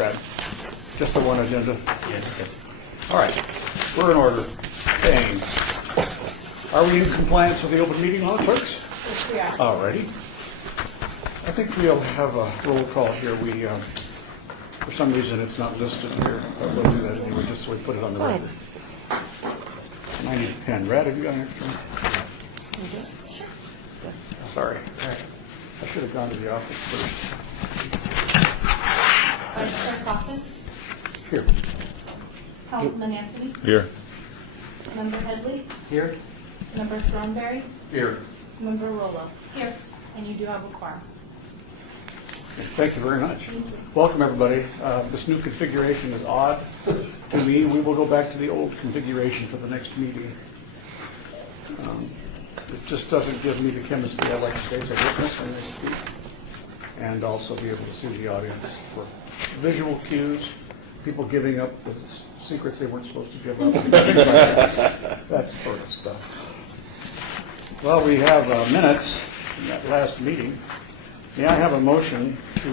Brad? Just the one agenda? Yes. All right, we're in order. Thanks. Are we in compliance with the open meeting law, clerks? Yes, we are. All righty. I think we'll have a roll call here. We, for some reason, it's not listed here. But we'll do that anyway, just so we put it on the record. And I need a pen. Brad, have you got an extra one? Sure. Sorry. I should have gone to the office first. Vice Chair Coffin, Here. Councilman Anthony, Here. Member Headley, Here? Member Thornberry, Here. Member Rollo. Here. And you do have a quorum. Thank you very much. Welcome, everybody. This new configuration is odd to me. We will go back to the old configuration for the next meeting. It just doesn't give me the chemistry I like to face a witness when I speak, and also be able to see the audience for visual cues, people giving up the secrets they weren't supposed to give up, that sort of stuff. Well, we have minutes from that last meeting. May I have a motion to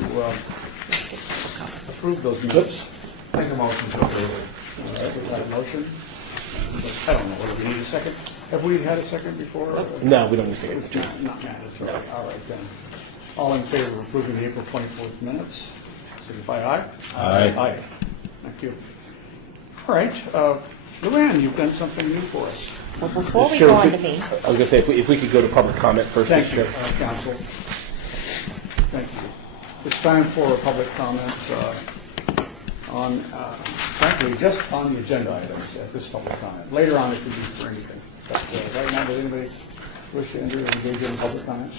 approve those minutes? Make a motion to approve it. All right, we got a motion. I don't know whether we need a second. Have we had a second before? No, we don't need to It's say it. not mandatory. All right, then. All in favor of approving the April 24th minutes, signify aye. Aye. Aye. Thank you. All right, Luann, you've done something new for us. Well, before we Sure, go if on we- to me, I was going to say, if we could go to public comment first. Thank Mr. you, Chair. Council. Thank you. It's time for a public comment on, frankly, just on the agenda items at this public comment. Later on, it could be for anything. But right now, does anybody wish to enter or engage in public comment?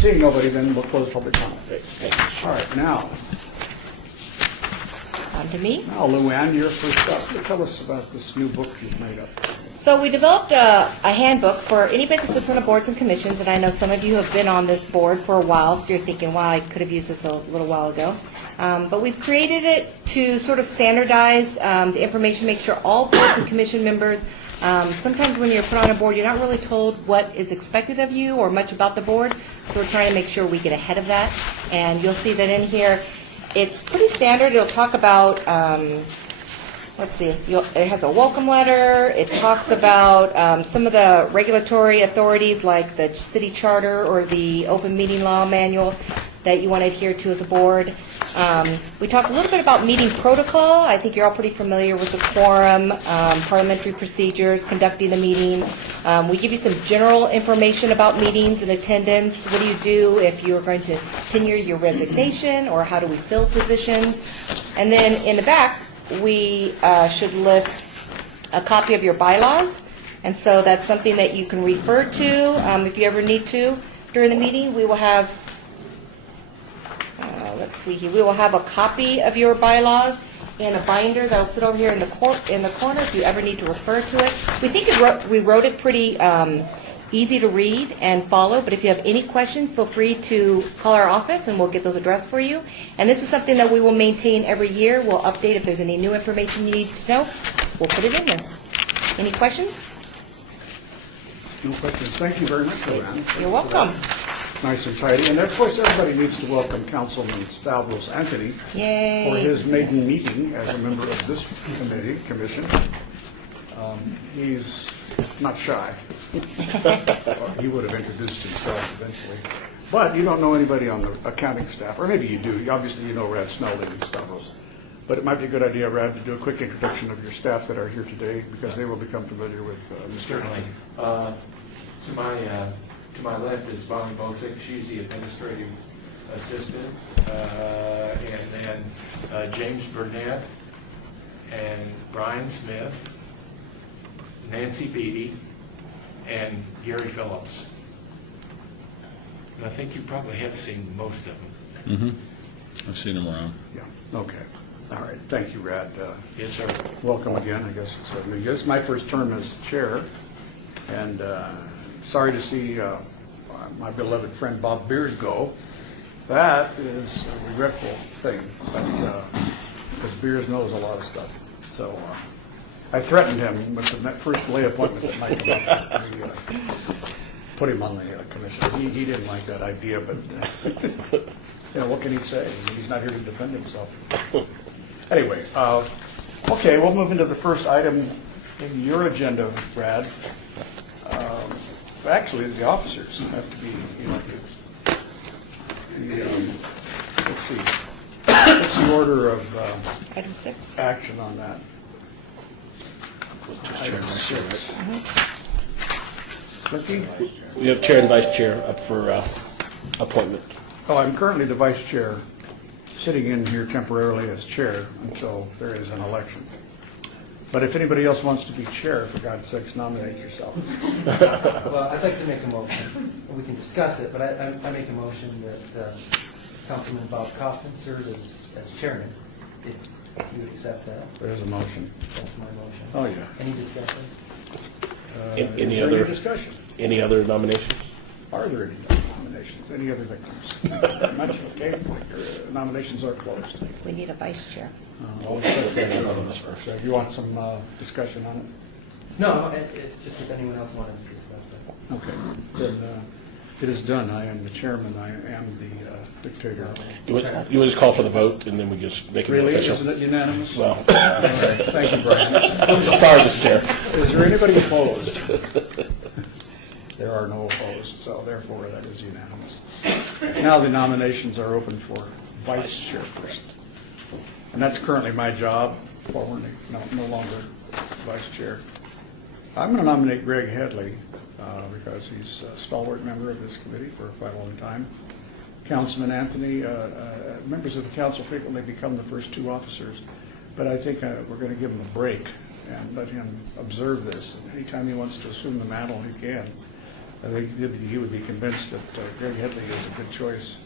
Seeing nobody, then we'll close public comment. All right, now, on to me. Luann, you're first up. Tell us about this new book you've made up. So we developed a handbook for anybody that sits on the boards and commissions, and I know some of you have been on this board for a while, so you're thinking, wow, I could have used this a little while ago. But we've created it to sort of standardize the information, make sure all boards and commission members, sometimes when you're put on a board, you're not really told what is expected of you or much about the board, so we're trying to make sure we get ahead of that. And you'll see that in here, it's pretty standard. It'll talk about, let's see, it has a welcome letter. It talks about some of the regulatory authorities like the city charter or the open meeting law manual that you want to adhere to as a board. We talk a little bit about meeting protocol. I think you're all pretty familiar with the quorum, parliamentary procedures, conducting the meeting. We give you some general information about meetings and attendance. What do you do if you're going to tenure your resignation, or how do we fill positions? And then in the back, we should list a copy of your bylaws. And so that's something that you can refer to if you ever need to during the meeting. We will have let's see here. We will have a copy of your bylaws in a binder that will sit over here in the corner if you ever need to refer to it. We think we wrote it pretty easy to read and follow, but if you have any questions, feel free to call our office and we'll get those addressed for you. And this is something that we will maintain every year. We'll update if there's any new information you need to know. We'll put it in there. Any questions? No questions. Thank you very much, Luann. You're welcome. Nice and tidy. And of course, everybody needs to welcome Councilman Stavros Anthony Yay. for his maiden meeting as a member of this commission. He's not shy. He would have introduced himself eventually. But you don't know anybody on the accounting staff, or maybe you do. Obviously, you know Rad Snelling and Stavros. But it might be a good idea, Rad, to do a quick introduction of your staff that are here today, because they will become familiar with Mr. Certainly. To my left is Bonnie Bosick. She's the administrative assistant. And then James Burnett and Brian Smith, Nancy Beatty, and Gary Phillips. And I think you probably have seen most of them. Mm-hmm. I've seen them around. Yeah, okay. All right. Thank you, Rad. Yes, sir. Welcome again. I guess this is my first term as chair. And sorry to see my beloved friend Bob Beard go. That is a regretful thing, because Beers knows a lot of stuff. So I threatened him with the first lay appointment that might come up. We put him on the commission. He didn't like that idea, but what can he say? He's not here to defend himself. Anyway, okay, we'll move into the first item in your agenda, Brad. Actually, the officers have to be elected. Let's see. What's the order of Item 6. action on that? Item 6. Ricky? We have chair and vice chair up for appointment. Oh, I'm currently the vice chair, sitting in here temporarily as chair until there is an election. But if anybody else wants to be chair, for God's sakes, nominate yourself. Well, I'd like to make a motion. We can discuss it, but I make a motion that Councilman Bob Kaufman serve as chairman, if you would accept that. There's a motion. That's my motion. Oh, yeah. Any discussion? Is there any discussion? Any other nominations? Are there any nominations? Any other victims? Much, okay. Nominations are closed. We need a vice chair. I'll accept that on this first. So you want some discussion on it? No, just if anyone else wanted to discuss that. Okay. Then it is done. I am the chairman. I am the dictator. You want to just call for the vote, and then we just make it Really? official? Isn't it unanimous? Well, All right. Thank you, Brian. sorry, Mr. Chair. Is there anybody opposed? There are no opposed, so therefore that is unanimous. Now the nominations are open for vice chairperson. And that's currently my job, formerly, no longer vice chair. I'm going to nominate Greg Headley because he's a stalwart member of this committee for quite a long time. Councilman Anthony, members of the council frequently become the first two officers, but I think we're going to give him a break and let him observe this. And anytime he wants to assume the mantle, he can. I think he would be convinced that Greg Headley is a good choice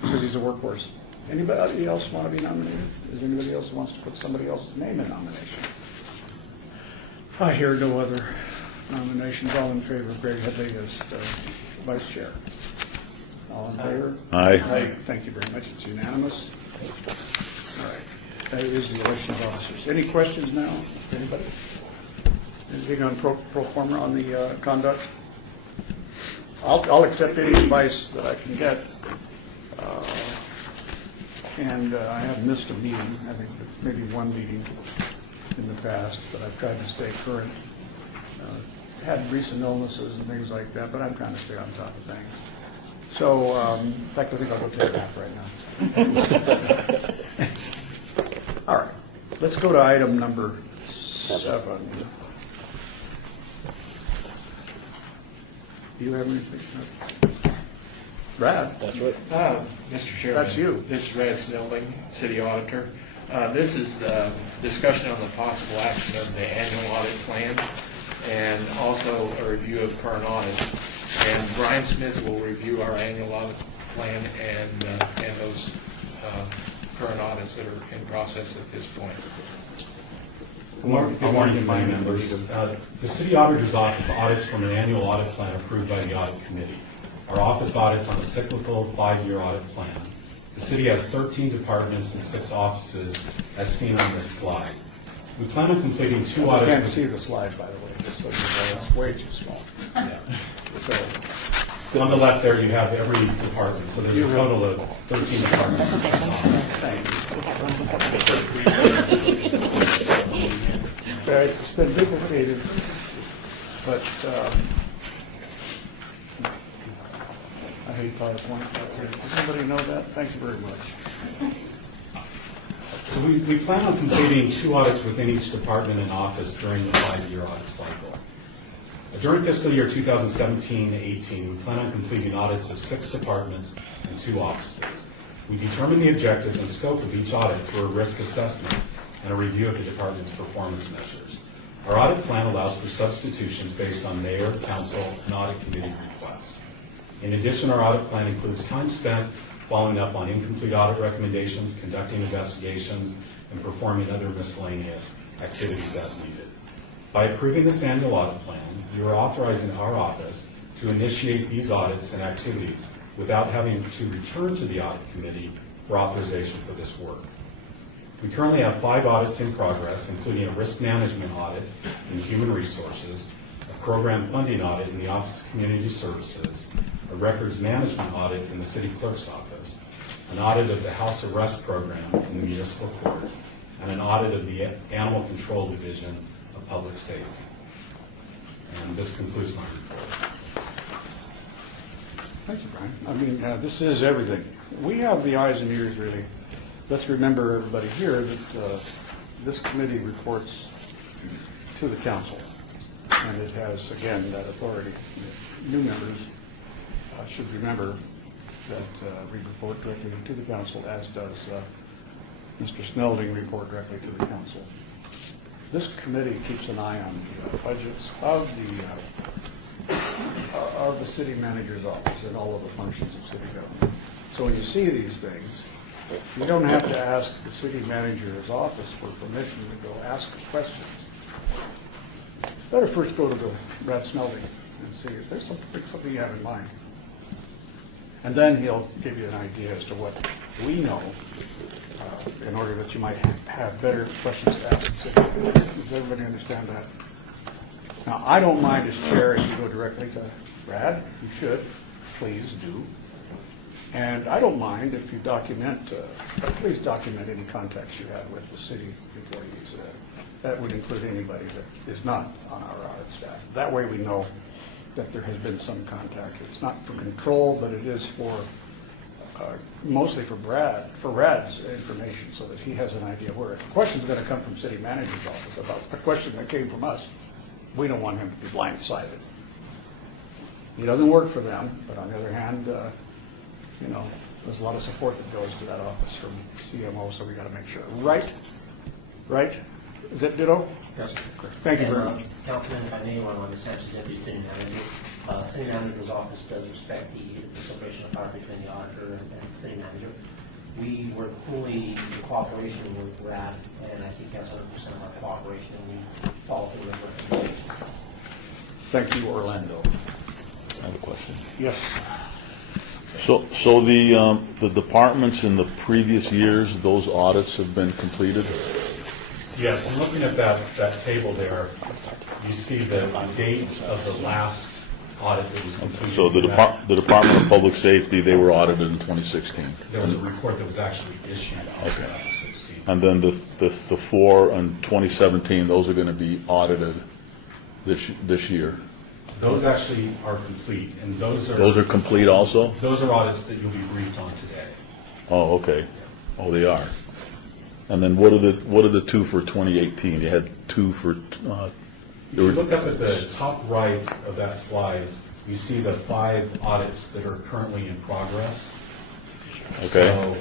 because he's a workhorse. Anybody else want to be nominated? Is there anybody else who wants to put somebody else's name in nomination? I hear no other nominations. All in favor of Greg Headley as vice chair? All in favor? Aye. Thank you very much. It's unanimous. All right. That is the election of officers. Any questions now? Anybody? Anything on pro forma on the conduct? I'll accept any advice that I can get. And I have missed a meeting, I think maybe one meeting in the past, but I've tried to stay current. Had recent illnesses and things like that, but I'm trying to stay on top of things. So, in fact, I think I'll go take a nap right now. All right, let's go to item number 7. Do you have anything? Brad? That's right. Mr. Chairman. That's you. This is Brad Snelling, City Auditor. This is the discussion on the possible action of the annual audit plan and also a review of current audits. And Brian Smith will review our annual audit plan and those current audits that are in process at this point. Good morning, my members. The City Auditor's Office audits from an annual audit plan approved by the Audit Committee. Our office audits on a cyclical 5-year audit plan. The city has 13 departments and 6 offices, as seen on this slide. We plan on completing 2 I audits. can't see the slide, by the way, just so you know, it's way too small. So, On the left there, you have every department, so there's a total of 13 departments and 6 offices. it's been duplicated, but I hate PowerPoint. Does anybody know that? Thank you very much. So we plan on completing 2 audits within each department and office during the 5-year audit cycle. During fiscal year 2017-18, we plan on completing audits of 6 departments and 2 offices. We determine the objectives and scope of each audit through a risk assessment and a review of the department's performance measures. Our audit plan allows for substitutions based on mayor, council, and audit committee requests. In addition, our audit plan includes time spent following up on incomplete audit recommendations, conducting investigations, and performing other miscellaneous activities as needed. By approving this annual audit plan, you are authorizing our office to initiate these audits and activities without having to return to the audit committee for authorization for this work. We currently have 5 audits in progress, including a risk management audit in human resources, a program funding audit in the Office of Community Services, a a records management audit in the city clerk's office, an audit of the house arrest program in the municipal court, and an audit of the Animal Control Division of Public Safety. And this concludes my report. Thank you, Brian. I mean, this is everything. We have the eyes and ears, really. Let's remember, everybody here, that this committee reports to the council, and it has, again, that authority. New members should remember that we report directly to the council, as does Mr. Smelding report directly to the council. This committee keeps an eye on the budgets of the city manager's office and all of the functions of city government. So when you see these things, you don't have to ask the city manager's office for permission to go ask questions. Better first go to the Brad Smelding and see if there's something you have in mind. And then he'll give you an idea as to what we know in order that you might have better questions to ask the city manager. Does everybody understand that? Now, I don't mind as chair if you go directly to Brad. You should. Please do. And I don't mind if you document, please document any contacts you had with the city employees. That would include anybody that is not on our audit staff. That way we know that there has been some contact. It's not for control, but it is for, mostly for Brad's information, so that he has an idea where. If a question's going to come from city manager's office about a question that came from us, we don't want him to be blindsided. He doesn't work for them, but on the other hand, you know, there's a lot of support that goes to that office from CMO, so we got to make sure. Right? Right? Is that ditto? Yes. Thank you very much. Councilman, if I may, want to understand, Deputy City Manager. City Manager's office does respect the separation of power between the auditor and the city manager. We work fully in cooperation with RAD, and I think that's 100% of our cooperation, and we follow through with recommendations. Thank you, Orlando. I have a question. Yes. So the departments in the previous years, those audits have been completed? Yes, and looking at that table there, you see the date of the last audit that was completed. So the Department of Public Safety, they were audited in 2016? There was a report that was actually issued on 2016. And then the four in 2017, those are going to be audited this year? Those actually are complete, and those are complete also? Those are audits that you'll be briefed on today. Oh, okay. Oh, they are. And then what are the two for 2018? You had two for. If you look up at the top right of that slide, you see the 5 audits that are currently in progress. Okay. So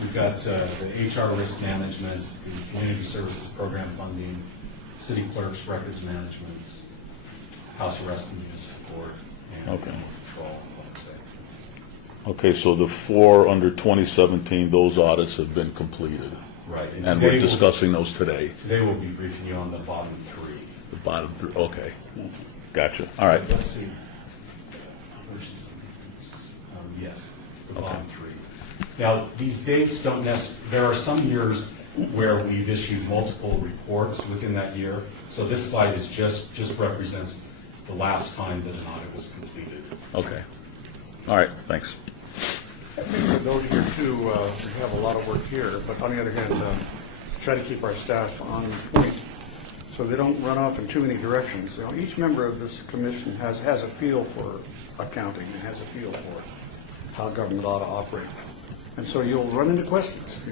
we've got the HR risk management, the community services program funding, city clerk's records management, house arrest and municipal court, and animal control. Okay, so the 4 under 2017, those audits have been completed. Right. And we're discussing those today. Today we'll be briefing you on the bottom 3. The bottom 3, okay. Gotcha. All right. Let's see. Yes, the bottom 3. Now, these dates don't necessarily, there are some years where we've issued multiple reports within that year. So this slide is just represents the last time that an audit was completed. Okay. All right, thanks. That makes a note here too, we have a lot of work here, but on the other hand, try to keep our staff on point so they don't run off in too many directions. You know, each member of this commission has a feel for accounting and has a feel for how government ought to operate. And so you'll run into questions.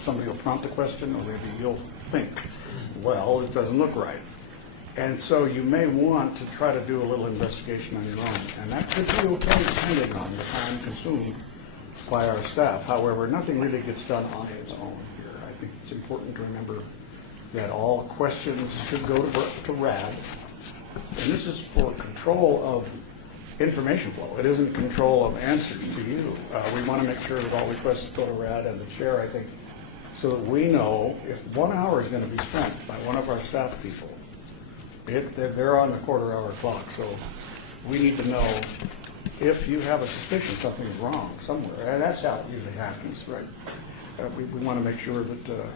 Somebody will prompt a question, or maybe you'll think, well, it doesn't look right. And so you may want to try to do a little investigation on your own. And that could be okay depending on the time consumed by our staff. However, nothing really gets done on its own here. I think it's important to remember that all questions should go to RAD. And this is for control of information flow. It isn't control of answers to you. We want to make sure that all requests go to RAD and the chair, I think, so that we know if 1 hour is going to be spent by one of our staff people. They're on the quarter-hour clock, so we need to know if you have a suspicion something's wrong somewhere. And that's how it usually happens, right? We want to make sure that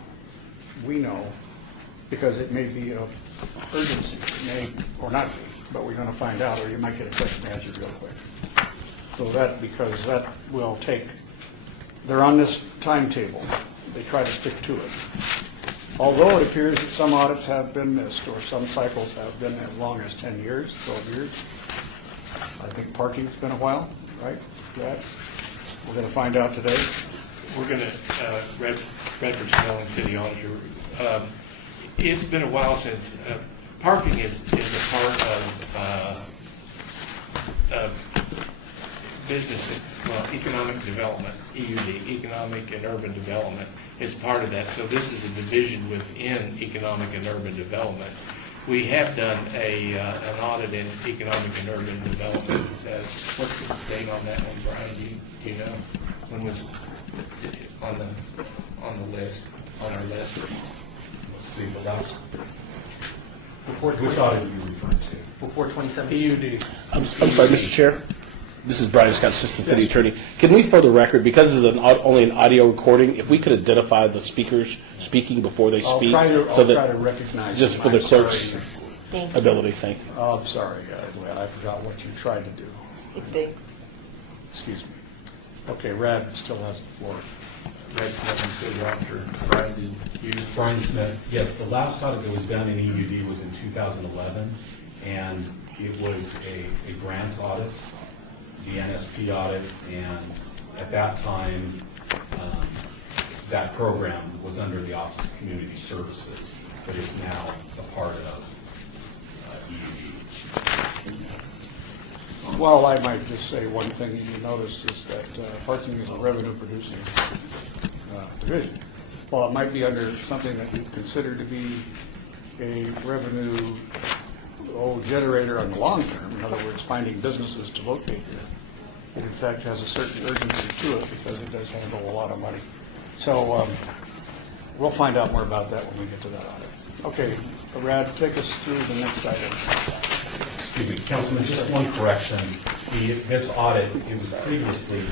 we know, because it may be of urgency, it may or not be. but we're gonna find out, or you might get a question answered real quick. So that, because that will take, they're on this timetable, they try to stick to it. Although it appears that some audits have been missed, or some cycles have been as long as 10 years, 12 years. I think parking's been a while, right? Brad? We're gonna find out today. We're going to, Redford Snelling City Auditor, it's been a while since, parking is a part of business, well, economic development, EUD, economic and urban development, is part of that. So this is a division within economic and urban development. We have done an audit in economic and urban development. What's the date on that one, Brian? Do you know? When was on the list, on our list? Let's see, the last, Before which audit are you referring to? Before 2017? EUD. I'm sorry, Mr. Chair. This is Brian Scott, Assistant City Attorney. Can we, for the record, because this is only an audio recording, if we could identify the speakers speaking before they speak? I'll so try that to recognize just them. for the I'm clerk's sorry. Thank you. ability, thank you. Oh, I'm sorry, Glenn, I forgot what you tried to do. It's big. Excuse me. Okay, Rad still has the floor. Red Snelling City Auditor, Brian, did you? Brian Smith, yes, the last audit that was done in EUD was in 2011, and it was a grant audit, the NSP audit, and at that time, that program was under the Office of Community Services, but it's now a part of EUD. Well, I might just say one thing you notice is that parking is a revenue-producing division. While it might be under something that you consider to be a revenue generator on the long term, in other words, finding businesses to locate here, it in fact has a certain urgency to it because it does handle a lot of money. So we'll find out more about that when we get to that audit. Okay, Rad, take us through the next item. Excuse me, Councilman, just one correction. This audit, it was previously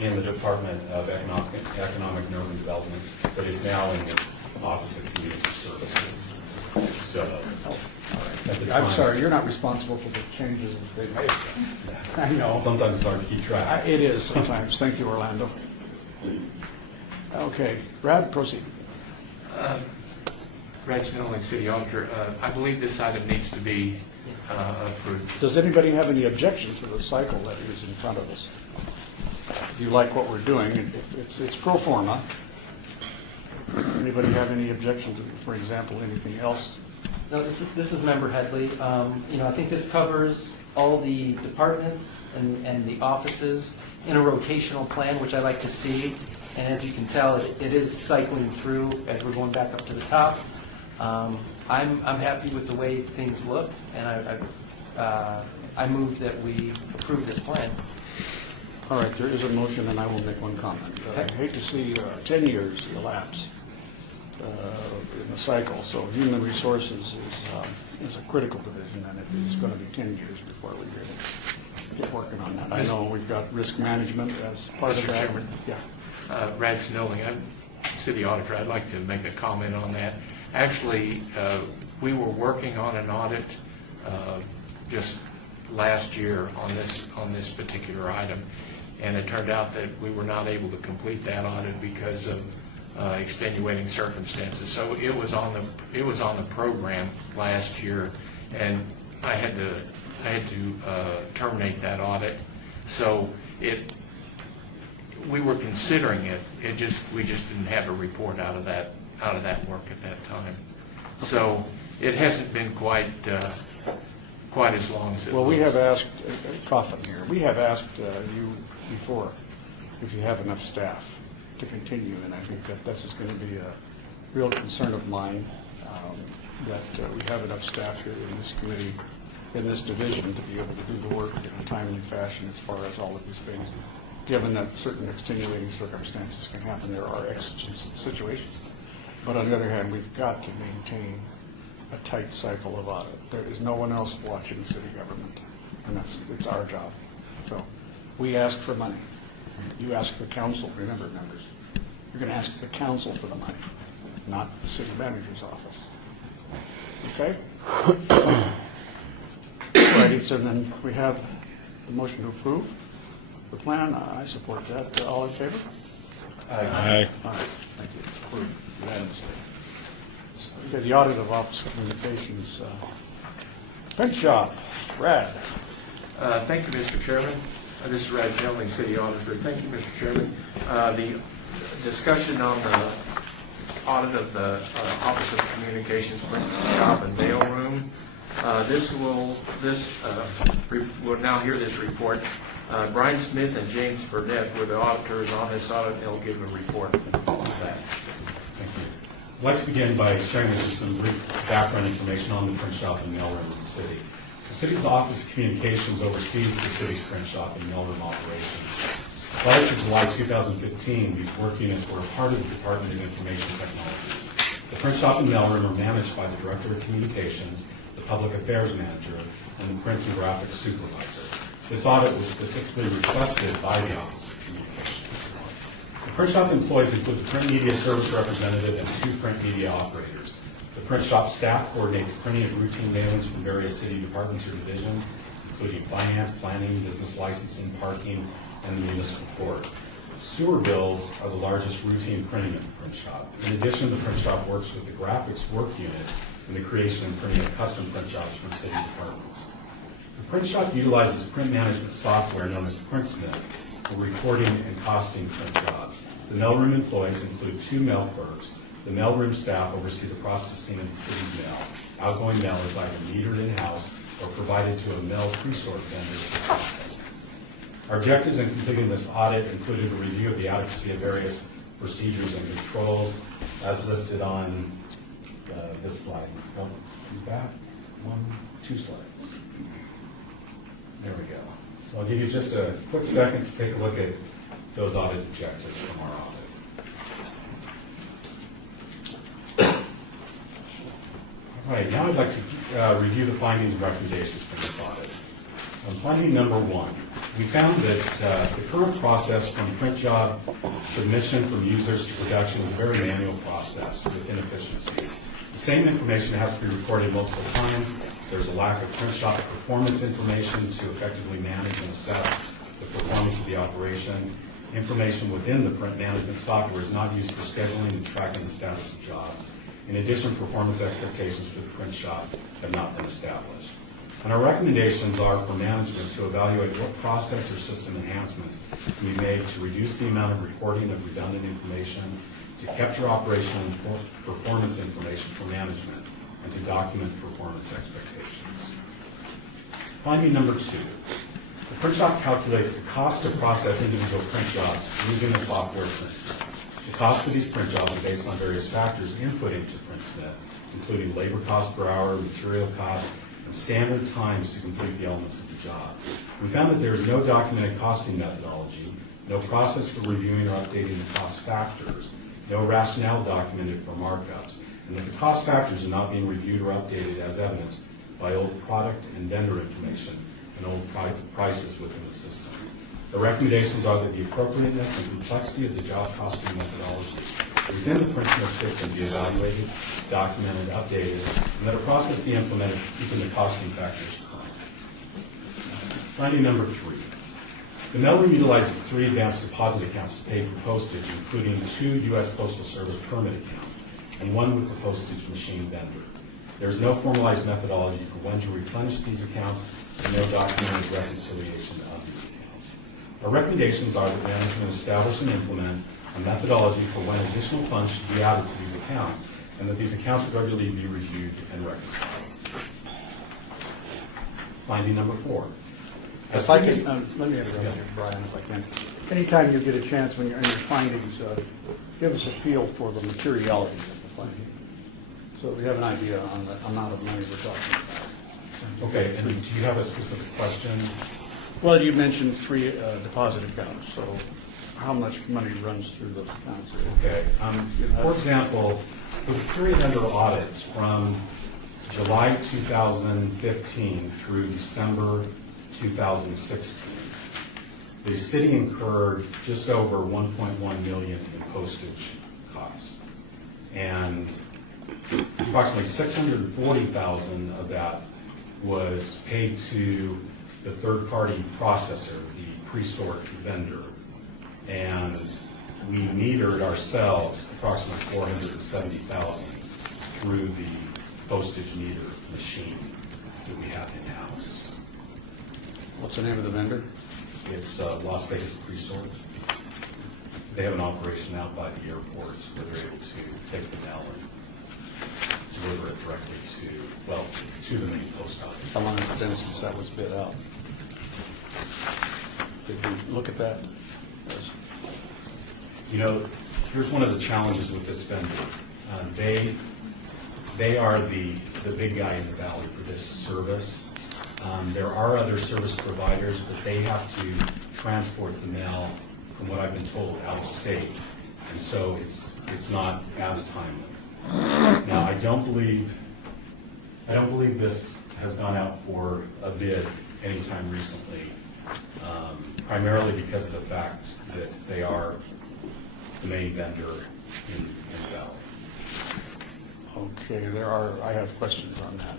in the Department of Economic and Urban Development, but is now in the Office of Community Services. So, at the I'm time- sorry, you're not responsible for the changes that they made. I know. Sometimes it's hard to keep track. It is sometimes. Thank you, Orlando. Okay, Brad, proceed. Red Snelling City Auditor, I believe this item needs to be approved. Does anybody have any objection to the cycle that is in front of us? Do you like what we're doing? It's pro forma. Anybody have any objection to, for example, anything else? No, this is Member Headley. I think this covers all the departments and the offices in a rotational plan, which I like to see. And as you can tell, it is cycling through as we're going back up to the top. I'm happy with the way things look, and I move that we approve this plan. All right, there is a motion, and I will make one comment. I hate to see 10 years elapse in the cycle, so human resources is a critical division, and it's going to be 10 years before we really get working on that. I know we've got risk management as part of Mr. that. Chairman. Yeah. Rad Snelling, I'm City Auditor, I'd like to make a comment on that. Actually, we were working on an audit just last year on this particular item, and it turned out that we were not able to complete that audit because of extenuating circumstances. So it was on the program last year, and I had to terminate that audit. So we were considering it. We just didn't have a report out of that work at that time. So it hasn't been quite as long as it was. Well, we have asked, Coffin here, we have asked you before if you have enough staff to continue, and I think that this is going to be a real concern of mine, that we have enough staff here in this committee, in this division, to be able to do the work in a timely fashion as far as all of these things. Given that certain extenuating circumstances can happen, there are exigent situations. But on the other hand, we've got to maintain a tight cycle of audit. There is no one else watching city government, and it's our job. So we ask for money. You ask the council, remember, members. You're going to ask the council for the money, not the city manager's office. Okay? All right, righty, so then we have the motion to approve the plan. I support that. All in favor? Aye. All right, thank you. Approved unanimously. Okay, the audit of office communications, print shop, Brad. Thank you, Mr. Chairman. This is Brad Snelling, City Auditor. Thank you, Mr. Chairman. The discussion on the audit of the Office of Communications print shop and mail room. We'll now hear this report. Brian Smith and James Burnett were the auditors on this audit. They'll give a report on that. Thank you. I'd like to begin by sharing with you some brief background information on the print shop and mailroom of the city. The city's Office of Communications oversees the city's print shop and mailroom operations. Prior to July 2015, these work units were a part of the Department of Information Technologies. The print shop and mailroom are managed by the Director of Communications, the Public Affairs Manager, and the Print and Graphics Supervisor. This audit was specifically requested by the Office of Communications. The print shop employees include the print media service representative and 2 print media operators. The print shop staff coordinate the printing of routine mailings from various city departments or divisions, including finance, planning, business licensing, parking, and the municipal court. Sewer bills are the largest routine printing of the print shop. In addition, the print shop works with the graphics work unit in the creation and printing of custom print jobs from city departments. The print shop utilizes print management software known as PrintSmith for recording and costing print jobs. The mailroom employees include 2 mail clerks. The mailroom staff oversee the processing of the city's mail. Outgoing mail is either metered in-house or provided to a mail pre-sort vendor for processing. Our objectives in completing this audit included a review of the adequacy of various procedures and controls as listed on this slide. Oh, he's back. 2 slides. There we go. So I'll give you just a quick second to take a look at those audit objectives from our audit. All right, now I'd like to review the findings and recommendations from this audit. Finding number 1, we found that the current process from print job submission from users to production is a very manual process with inefficiencies. The same information has to be recorded multiple times. There's a lack of print shop performance information to effectively manage and assess the performance of the operation. Information within the print management software is not used for scheduling and tracking the status of jobs. In addition, performance expectations for the print shop have not been established. And our recommendations are for management to evaluate what process or system enhancements can be made to reduce the amount of recording of redundant information, to capture operational and performance information for management, and to document performance expectations. Finding number 2. The print shop calculates the cost to process individual print jobs using the software PrintSmith. The cost for these print jobs are based on various factors input into PrintSmith, including labor cost per hour, material cost, and standard times to complete the elements of the job. We found that there is no documented costing methodology, no process for reviewing or updating the cost factors, no rationale documented for markups, and that the cost factors are not being reviewed or updated as evidenced by old product and vendor information and old prices within the system. The recommendations are that the appropriateness and complexity of the job costing methodology within the PrintSmith system be evaluated, documented, updated, and that a process be implemented keeping the costing factors current. Finding number 3. The mailroom utilizes 3 advanced deposit accounts to pay for postage, including 2 U.S. Postal Service permit accounts and 1 with the postage machine vendor. There is no formalized methodology for when to replenish these accounts and no documented reconciliation of these accounts. Our recommendations are that management establish and implement a methodology for when additional funds should be added to these accounts and that these accounts regularly be reviewed and reconciled. Finding number 4. If I can, let me interrupt you, Brian, if I can. Anytime you get a chance when you're in your findings, give us a feel for the materiality of the finding, so we have an idea on the amount of money we're talking about. Okay, and do you have a specific question? Well, you mentioned 3 deposit accounts, so how much money runs through those accounts? Okay. For example, for the period under audit from July 2015 through December 2016, the city incurred just over $1.1 million in postage costs. And approximately $640,000 of that was paid to the third-party processor, the pre-sort vendor, and we metered ourselves approximately $470,000 through the postage meter machine that we have in-house. What's the name of the vendor? It's Las Vegas Pre-Sort. They have an operation out by the airports where they're able to take the mail and deliver it directly to the main post office. How long has it been since that was bid out? Did we look at that? You know, here's one of the challenges with this vendor. They are the big guy in the valley for this service. There are other service providers, but they have to transport the mail, from what I've been told, out of state, and so it's not as timely. Now, I don't believe this has gone out for a bid anytime recently, primarily because of the fact that they are the main vendor in the valley. Okay, I have questions on that,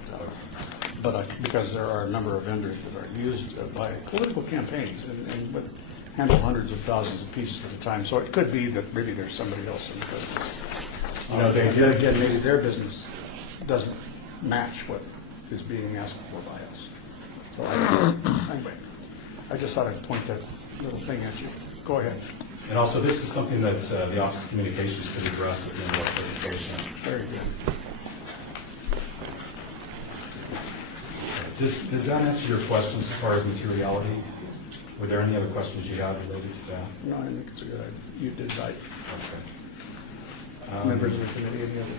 because there are a number of vendors that are used by political campaigns and would handle hundreds of thousands of pieces at a time. So it could be that maybe there's somebody else in the business. You know, they And did- again, maybe their business doesn't match what is being asked for by us. So anyway, I just thought I'd point that little thing at you. Go ahead. And also, this is something that the Office of Communications could address at the end of our presentation. Very good. Does that answer your questions as far as materiality? Were there any other questions you had related to that? No, I think it's a good idea. You did right. Okay. Members of the committee, any other?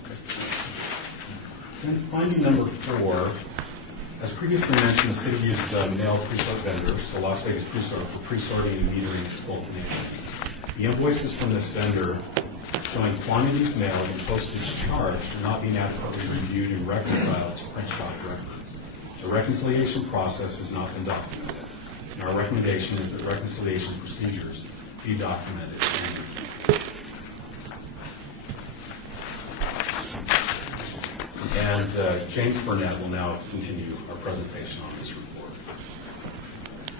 Okay. And finding number 4, as previously mentioned, the city uses a mail pre-sort vendor, so Las Vegas Pre-Sort, for pre-sorting and metering its bulk mail. The invoices from this vendor showing quantities mailed and postage charged are not being adequately reviewed and reconciled to print shop records. The reconciliation process has not been documented, and our recommendation is that reconciliation procedures be documented and reviewed. And James Burnett will now continue our presentation on this report.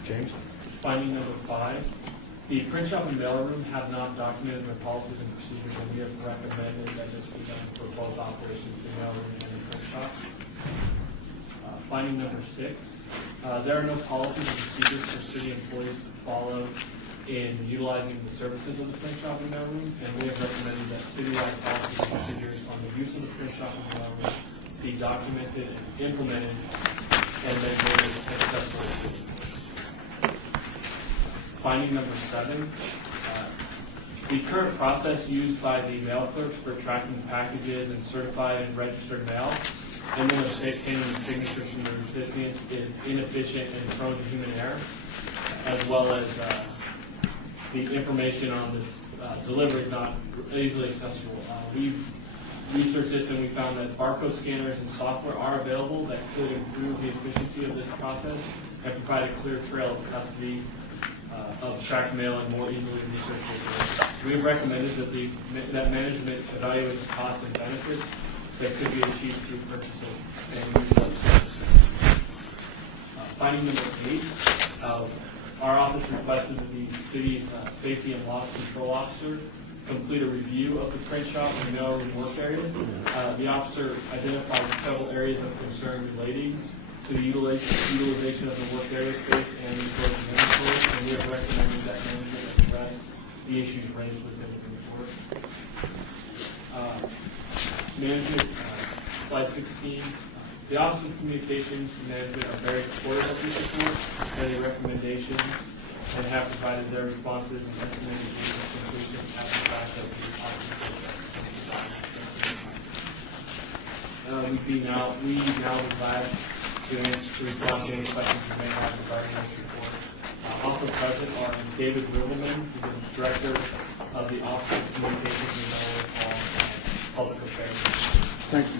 James? Finding number 5, the print shop and mailroom have not documented their policies and procedures, and we have recommended that this be done for both operations, the mailroom and the print shop. Finding number 6, there are no policies and procedures for city employees to follow in utilizing the services of the print shop and mailroom, and we have recommended that citywide policies and procedures on the use of the print shop and mailroom be documented and implemented, and then made accessible to city. Finding number 7, the current process used by the mail clerks for tracking packages and certified and registered mail, and then obtaining signatures from the recipients, is inefficient and prone to human error, as well as the information on this delivery is not easily accessible. We've researched this and we found that barcode scanners and software are available that could improve the efficiency of this process and provide a clear trail of custody of tracked mail and more easily researchable. We have recommended that management evaluate the costs and benefits that could be achieved through purchase and use of services. Finding number 8, our office requested that the city's safety and loss control officer complete a review of the print shop and mailroom work areas. The officer identified several areas of concern relating to the utilization of the work area space and the storage of inventory, and we have recommended that management address the issues raised within the report. Management, slide 16. The Office of Communications and Management are very supportive of these reports and the recommendations, and have provided their responses and estimated conclusions as the fact of the we now would glad to respond to any questions you may have regarding this report. Also present are David Ribbleman, who's the Director of the Office of Communications and Public Affairs. Thanks.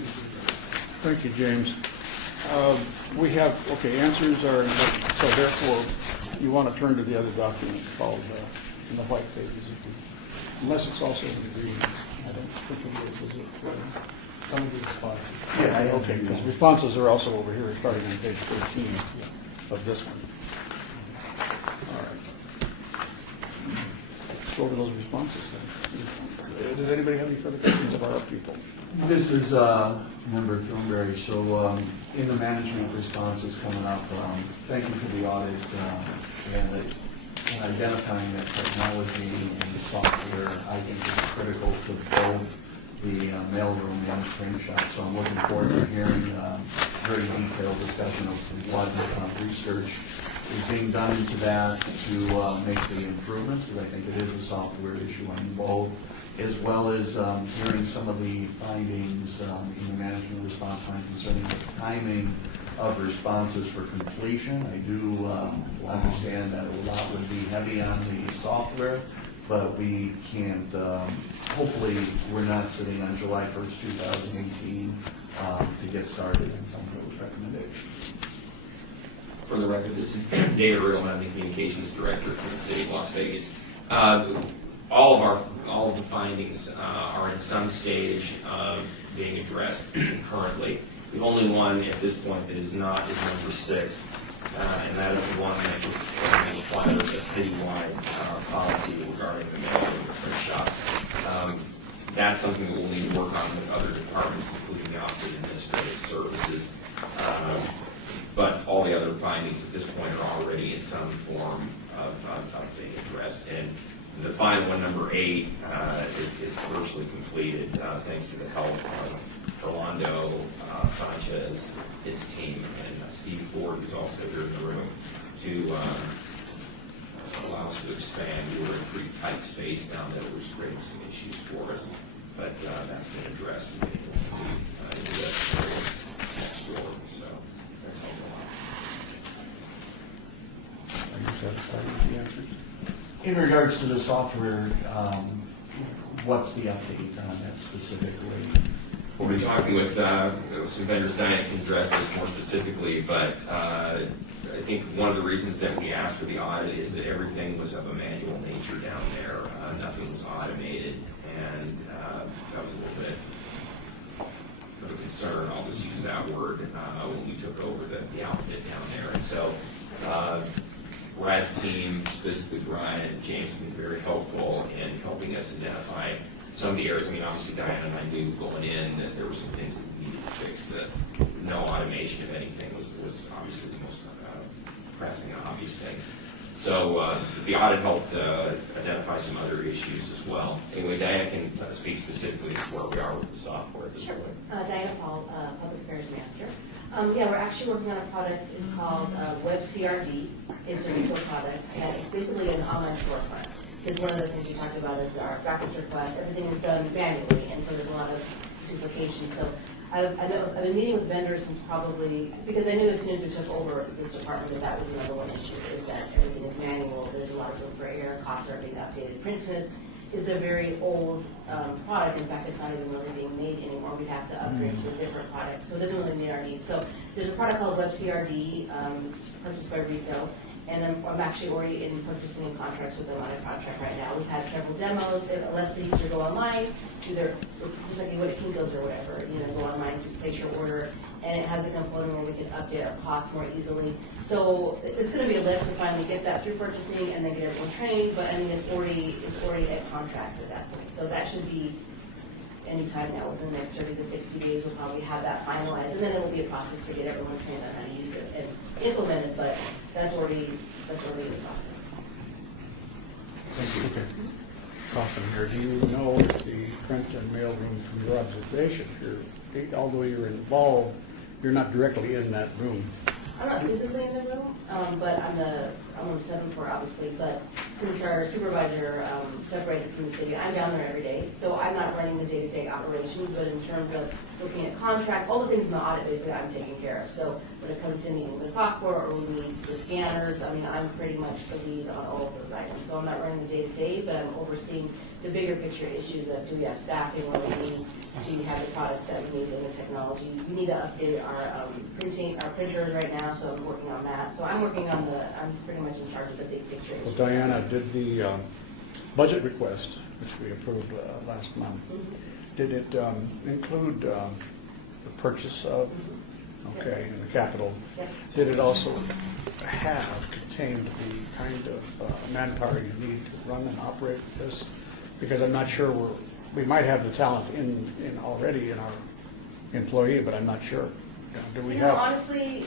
Thank you, James. We have, answers are, so therefore, you want to turn to the other document called, in the white pages, unless it's also in the green. I don't think it is it? some of the responses. Yeah, okay, because responses are also over here, starting on page 13 of this one. All right. Let's go over those responses then. Does anybody have any further questions of our people? This is Member Thornberry. So in the management responses coming up, thank you for the audit and identifying that technology and the software, I think, is critical to both the mailroom and the print shop. So I'm looking forward to hearing very detailed discussion of what research is being done into that to make the improvements, because I think it is a software issue on both, as well as hearing some of the findings in the management response time concerning the timing of responses for completion. I do understand that a lot would be heavy on the software, but we can't, hopefully, we're not sitting on July 1st, 2018 to get started in some of those recommendations. For the record, this is David Riddle, I'm the Communications Director for the City of Las Vegas. All of the findings are in some stage of being addressed currently. The only one at this point that is not is number 6, and that is the one that requires a citywide policy regarding the mail and the print shop. That's something that we'll need to work on with other departments, including the Office of Administrative Services. But all the other findings at this point are already in some form of being addressed. And the final one, number 8, is virtually completed thanks to the help of Orlando Sanchez, his team, and Steve Ford, who's also here in the room, to allow us to expand. We were in a pretty tight space down there that was creating some issues for us, but that's been addressed and been able to move into that area next door. So that's helped a lot. Are you satisfied with the answers? In regards to the software, what's the update on that specifically? We'll be talking with some vendors. Diana can address this more specifically, but I think one of the reasons that we asked for the audit is that everything was of a manual nature down there. Nothing was automated, and that was a little bit of a concern. I'll just use that word when we took over the outfit down there. And so Brad's team, specifically Brian and James, have been very helpful in helping us identify some of the areas. I mean, obviously Diana and I knew going in that there were some things that we needed to fix. That no automation of anything was obviously the most pressing and obvious thing. So the audit helped identify some other issues as well. Anyway, Diana can speak specifically to where we are with the software at this point. Diana Paul, Public Affairs Manager. Yeah, we're actually working on a product. It's called WebCRD. It's a retail product, and it's basically an online storefront. Because one of the things you talked about is our practice requests. Everything is done manually, and so there's a lot of duplication. So I've been meeting with vendors since probably, because I knew as soon as we took over this department that was the number one issue, is that everything is manual. There's a lot of room for error. Costs are being updated. Printsmith is a very old product. In fact, it's not even really being made anymore. We'd have to upgrade to a different product. So it doesn't really meet our needs. So there's a product called WebCRD, purchased by Rico. And I'm actually already in purchasing contracts with them on a contract right now. We've had several demos. It lets the user go online, either just like you would at Kinko's or whatever, go online, place your order, and it has a component where we can update our cost more easily. So it's going to be a lift to finally get that through purchasing and then get everyone trained. But I mean, it's already at contracts at that point. So that should be anytime now within the next 30 to 60 days. We'll probably have that finalized, and then it will be a process to get everyone trained on how to use it and implement it. But that's already in the process. Thank you. Okay. Kaufman here. Do you know if the print and mail room, from your observation, although you're involved, you're not directly in that room? I'm not physically in the room, but I'm on the 7th floor, obviously. But since our supervisor separated from the city, I'm down there every day. So I'm not running the day-to-day operations, but in terms of looking at contract, all the things in the audit, basically, I'm taking care of. So when it comes to needing the software or we need the scanners, I mean, I'm pretty much the lead on all of those items. So I'm not running the day-to-day, but I'm overseeing the bigger picture issues of do we have staffing, what we need, do we have the products that we need in the technology. We need to update our printers right now, so I'm working on that. So I'm pretty much in charge of the big picture Well, issues. Diana, did the budget request, which we approved last month, did it include the purchase of, okay, and the capital? Did it also contained the kind of manpower you need to run and operate this? Because I'm not sure we might have the talent in already in our employee, but I'm not sure. Do we have? Honestly,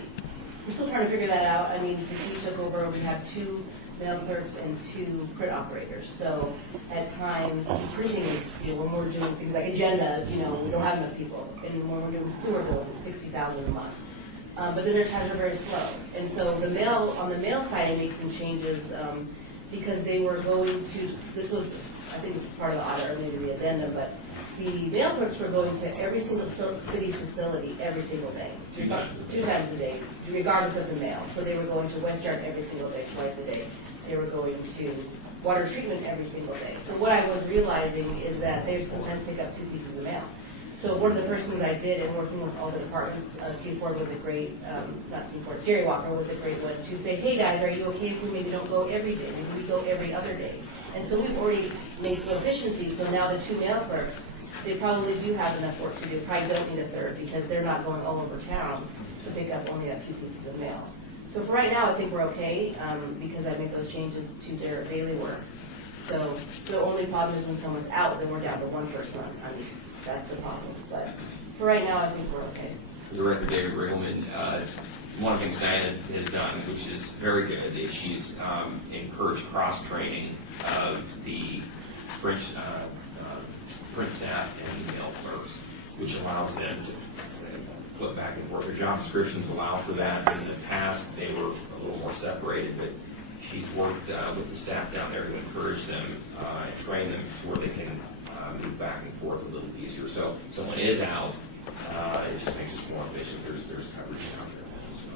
we're still trying to figure that out. I mean, since we took over, we have 2 mail clerks and 2 print operators. So at times, the printing is, when we're doing things like agendas, we don't have enough people. And when we're doing sewer bills, it's $60,000 a month. But then their times are very slow. And so on the mail side, I made some changes because they were going to, this was, I think this was part of the audit or maybe the addendum, but the mail clerks were going to every single city facility every single day. 2 times a day, regardless of the mail. So they were going to West Yard every single day, twice a day. They were going to water treatment every single day. So what I was realizing is that they sometimes pick up 2 pieces of mail. So one of the first things I did in working with all the departments, Steve Ford was a great, not Steve Ford, Gary Walker was a great one, to say, hey guys, are you okay if we maybe don't go every day? Maybe we go every other day. And so we've already made some efficiencies. So now the 2 mail clerks, they probably do have enough work to do. Probably don't need a third because they're not going all over town to pick up only a few pieces of mail. So for right now, I think we're okay because I made those changes to their daily work. So the only problem is when someone's out, then we're down to 1 person. That's a problem. But for right now, I think we're okay. Director David Riggleman, one of the things Diana has done, which is very good, is she's encouraged cross-training of the print staff and the mail clerks, which allows them to flip back and forth. Their job descriptions allow for that. In the past, they were a little more separated, but she's worked with the staff down there to encourage them and train them to where they can move back and forth a little easier. So someone is out, it just makes us more efficient. There's coverage out there. So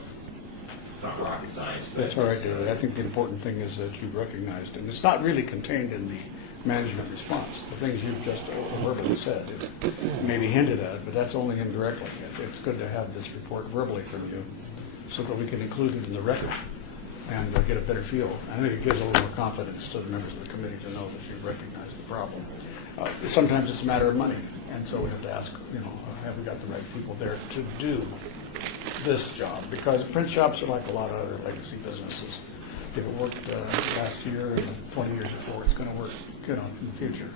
it's not rocket science. But that's all right, David. I think the important thing is that you've recognized, and it's not really contained in the management response. The things you've just verbally said, it may be hinted at, but that's only indirectly. It's good to have this report verbally from you so that we can include it in the record and get a better feel. I think it gives a little more confidence to the members of the committee to know that you've recognized the problem. Sometimes it's a matter of money, and so we have to ask, have we got the right people there to do this job? Because print shops are like a lot of other legacy businesses. If it worked last year and 20 years before, it's going to work, in the future,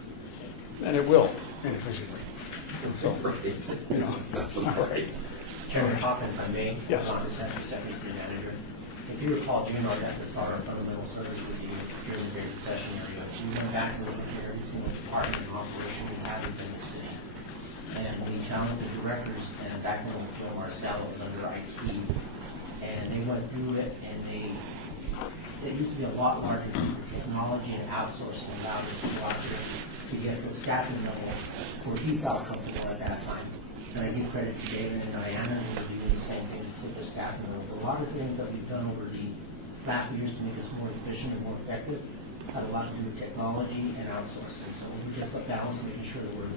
and it will inefficiently. So, all right. Chairman Hoffman, if I may. Yes. On the Central Deputy City Manager. If you recall, June or at the start of fundamental service review here in the greater session area, we went back and looked at every single department and operation we have within the city. And we challenged the directors, and back when Joe Marcello was under IT, and they went through it, and they used to be a lot larger technology and outsourcing allowed us to go out there to get the staffing level where he felt comfortable at that time. And I give credit to David and Diana who are doing the same things with the staffing level. A lot of things that we've done over the last years to make us more efficient and more effective had a lot to do with technology and outsourcing. So we just a balance of making sure that we're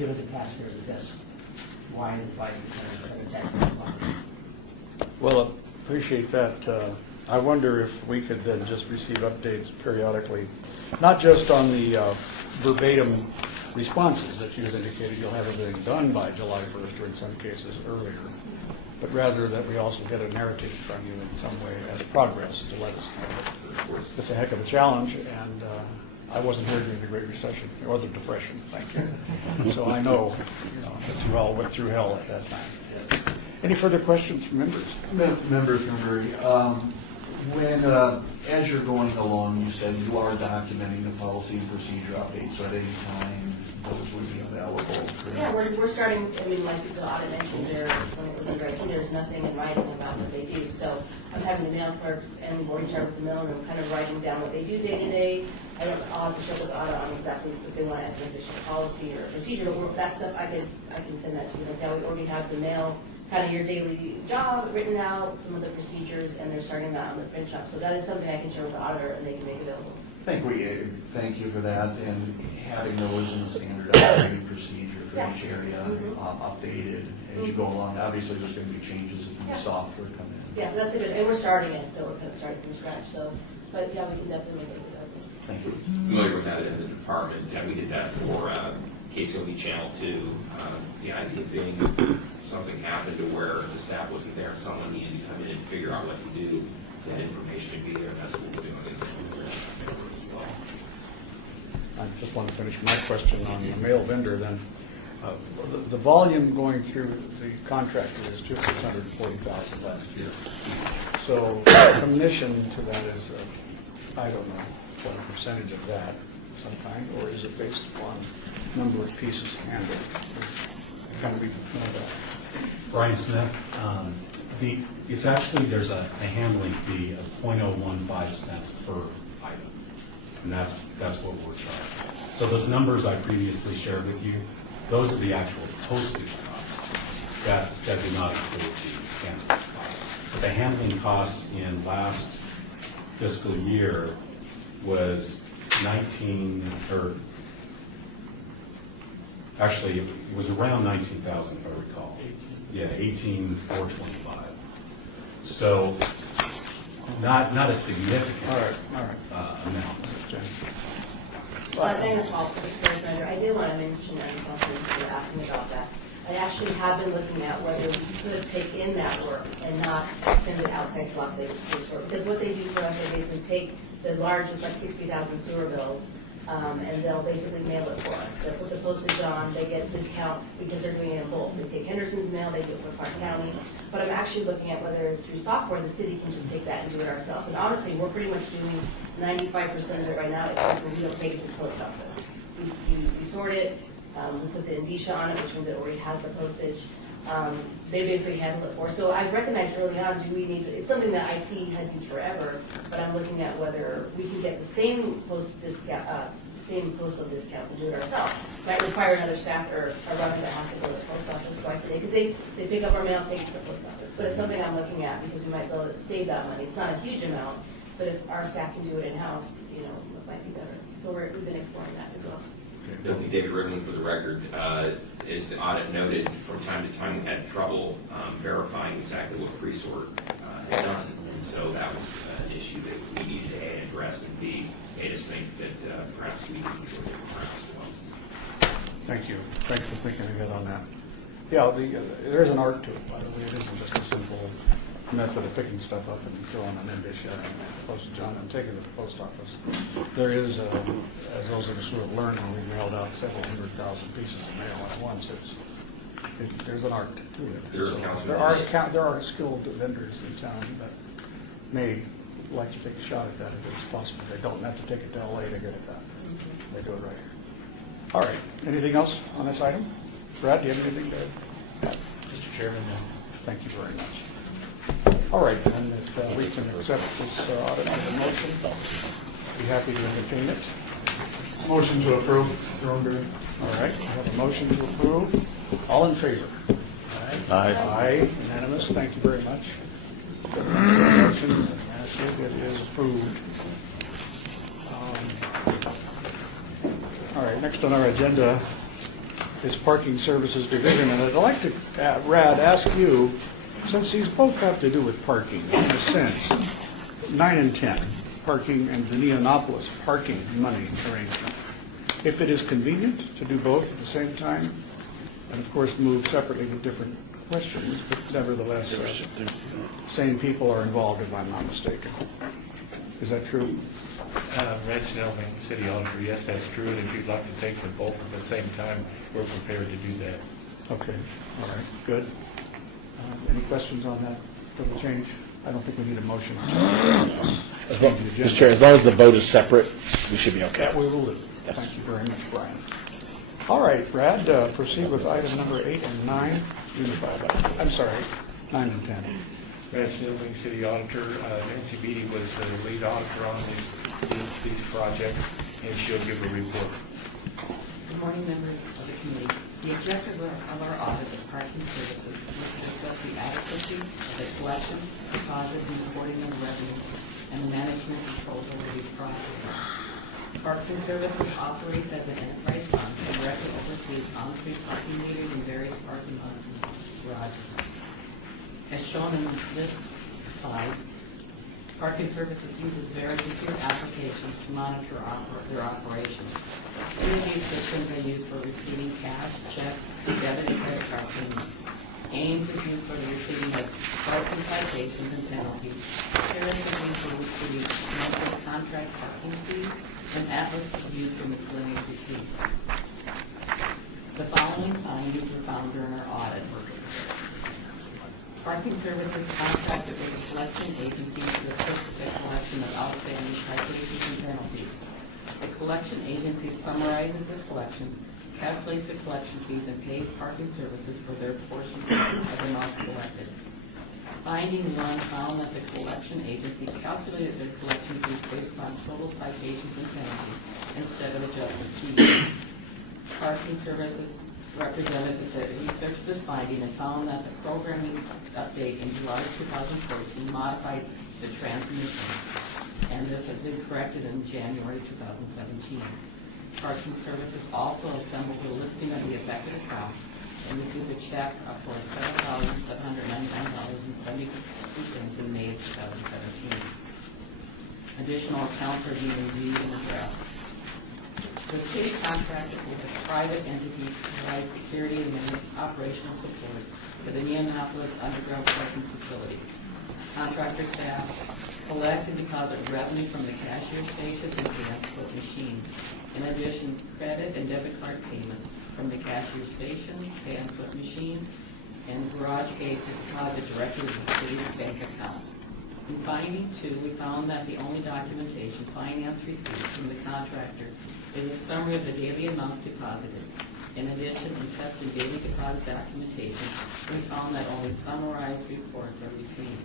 giving the taxpayers the best wise advice we can for the taxpayers. Well, appreciate that. I wonder if we could then just receive updates periodically, not just on the verbatim responses that you've indicated you'll have everything done by July 1st, or in some cases earlier, but rather that we also get a narrative from you in some way as progress to let us know. It's a heck of a challenge, and I wasn't here during the Great Recession or the Depression, thank you. So I know, that you all went through hell at that time. Any further questions from members? Member Thornberry, as you're going along, you said you are documenting the policy and procedure updates, so at any time those would be available. Yeah, we're starting, like the audit mentioned there, when it was in writing, there's nothing in writing about what they do. So I'm having the mail clerks, and we've already started with the mail, and I'm kind of writing down what they do day to day. I'll have to check with the audit on exactly if they want to have an official policy or procedure, but that stuff I can send that to you. Like now we already have the mail, kind of your daily job written out, some of the procedures, and they're starting that on the print shop. So that is something I can share with the auditor, and they can make available. Thank you for that, and having those in the standard operating procedure for each area updated as you go along. Obviously, there's going to be changes if new software come in. Yeah, that's a good, and we're starting it, so we're kind of starting from scratch. So, but yeah, we can definitely make it available. familiar with that in the department, and we did that for KCOV Channel 2. The idea being if something happened to where the staff wasn't there and someone needed to come in and figure out what to do, that information would be there, and that's what we're doing. I just want to finish my question on the mail vendor then. The volume going through the contractor is just 640,000 last year. So commission to that is, I don't know, what percentage of that, some kind, or is it based upon number of pieces handled? Kind of know that. Brian Smith, it's actually, there's a handling fee of .015 cents per item, and that's what we're charged. So those numbers I previously shared with you, those are the actual postage costs that do not include the handling costs. But the handling costs in last fiscal year was actually it was around 19,000 if I recall. Yeah, 18,425. So not a significant amount. I did want to mention, and you were asking about that. I actually have been looking at whether we could take in that work and not send it outside to Las Vegas Police Work. Because what they do for us, they basically take the large, like 60,000 sewer bills, and they'll basically mail it for us. They'll put the postage on, they get a discount because they're doing it in bulk. They take Henderson's mail, they do it for Clark County. But I'm actually looking at whether through software the city can just take that and do it ourselves. And honestly, we're pretty much doing 95% of it right now, except for we don't take it to the post office. We sort it, we put the indicia on it, which means it already has the postage. They basically handle it for us. So I recognized early on, do we need to, it's something that IT had used forever, but I'm looking at whether we can get the same postal discounts and do it ourselves. Might require another staff or a runner that has to go to the post office twice a day, because they pick up our mail, take it to the post office. But it's something I'm looking at, because we might be able to save that money. It's not a huge amount, but if our staff can do it in-house, it might be better. So we've been exploring that as well. I think David Ridley, for the record, as the audit noted, from time to time we had trouble verifying exactly what Presort had done. And so that was an issue that we needed to A, address, and B, made us think that perhaps we need to go a different route as well. Thank you. Thanks for thinking ahead on that. Yeah, there's an art to it, by the way. It isn't just a simple method of picking stuff up and throwing an indicia and postage on and taking it to the post office. There is, as those of us who have learned when we mailed out several 100,000 pieces of mail at once, there's an art to it. There are skilled vendors in town that may like to take a shot at that if it's possible. They don't have to take it to LA to get it done. They do it right here. All right. Anything else on this item? Brad, do you have anything to add? Mr. Chairman, no. Thank you very much. All right, then if we can accept this audit as a motion, be happy to entertain it. Motion to approve. All right, we have a motion to approve. All in favor? Aye. Aye, unanimous. Thank you very much. Motion, it is approved. All right, next on our agenda is Parking Services Division, and I'd like to, Rad, ask you, since these both have to do with parking, in a sense, 9 and 10, parking and the Neonopolis parking money arrangement. If it is convenient to do both at the same time, and of course move separately with different questions, but nevertheless, same people are involved, if I'm not mistaken. Is that true? Red Snellman, City Auditor, yes, that's true, and if you'd like to take them both at the same time, we're prepared to do that. Okay, all right, good. Any questions on that little change? I don't think we need a motion. Mr. Chair, as long as the vote is separate, we should be okay. That we will do. Yes. Thank you very much, Brian. All right, Brad, proceed with item number 8 and 9. I'm sorry, 9 and 10. Brad Snellman, City Auditor. Nancy Beatty was the lead auditor on these projects, and she'll give a report. Good morning, members of the committee. The objective of our audit of parking services is to discuss the adequacy of the collection, deposit, and reporting of revenue, and the management controls over these processes. Parking Services operates as an enterprise fund and directly oversees on-street parking meters in various parking lots and garages. As shown in this slide, Parking Services uses various computer applications to monitor their operations. Three of these systems are used for receiving cash, checks, debit, and credit card payments. Ames is used for the receiving of parking citations and penalties. Harris is used for receiving monthly contract parking fees, and Atlas is used for miscellaneous receipts. The following findings were found during our audit. Parking Services contracted with a collection agency to assist with the collection of outstanding citations and penalties. The collection agency summarizes the collections, calculates the collection fees, and pays Parking Services for their portion of the amount collected. Finding 1 found that the collection agency calculated their collection fees based upon total citations and penalties instead of adjustment fees. Parking Services represented that they researched this finding and found that the programming update in July 2014 modified the transmission, and this had been corrected in January 2017. Parking Services also assembled a listing of the affected accounts and received a check for $7,799.72 in May of 2017. Additional accounts are being reviewed and addressed. The city contracted with a private entity to provide security and operational support for the Neonopolis underground parking facility. Contractor staff collect and deposit revenue from the cashier stations and pay-and-put machines. In addition, credit and debit card payments from the cashier stations, pay-and-put machines, and garage gates are deposited directly to the city's bank account. In finding 2, we found that the only documentation finance receipts from the contractor is a summary of the daily amounts deposited. In addition, in testing daily deposit documentation, we found that only summarized reports are retained.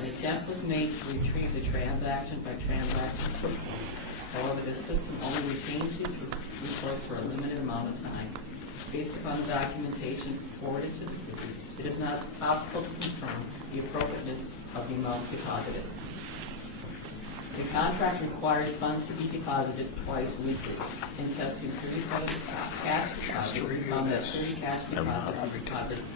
An attempt was made to retrieve the transaction by transaction report. However, the system only retains these reports for a limited amount of time. Based upon the documentation forwarded to the city, it is not possible to confirm the appropriateness of the amounts deposited. The contract requires funds to be deposited twice weekly. In testing 37 cash deposits, we found that 30 cash deposits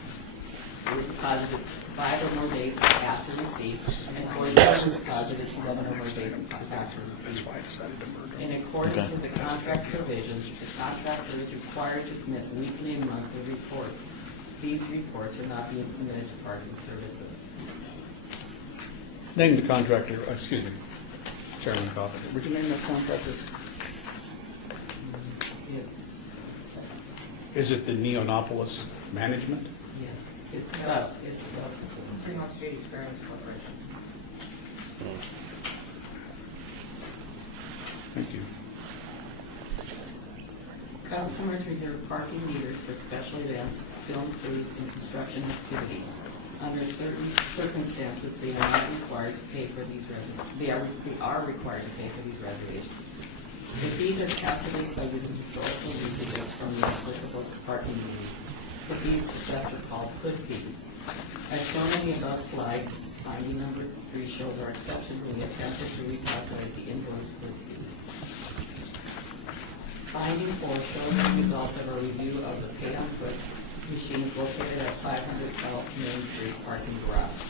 were deposited 5 or more days after receipt, and 47 deposited 7 or more days after receipt. In accordance with the contract provisions, the contractor is required to submit weekly and monthly reports. These reports are not being submitted to Parking Services. Name the contractor, excuse me, Chairman Coffin. Would you name that contractor? It's, Is it the Neonopolis Management? yes, it's Fremont State Experience Corporation. Thank you. Customers reserve parking meters for special events, film crews, and construction activities. Under certain circumstances, they are not required to pay for these reservations. They are required to pay for these reservations. The fees are calculated by using historical usage from the applicable parking meters. The fees assessed are called hood fees. As shown in the above slide, finding number 3 shows our exceptions when we attempted to recalculate the invoice hood fees. Finding 4 shows the result of a review of the pay-on-foot machines located at 500 South Main Street parking garage.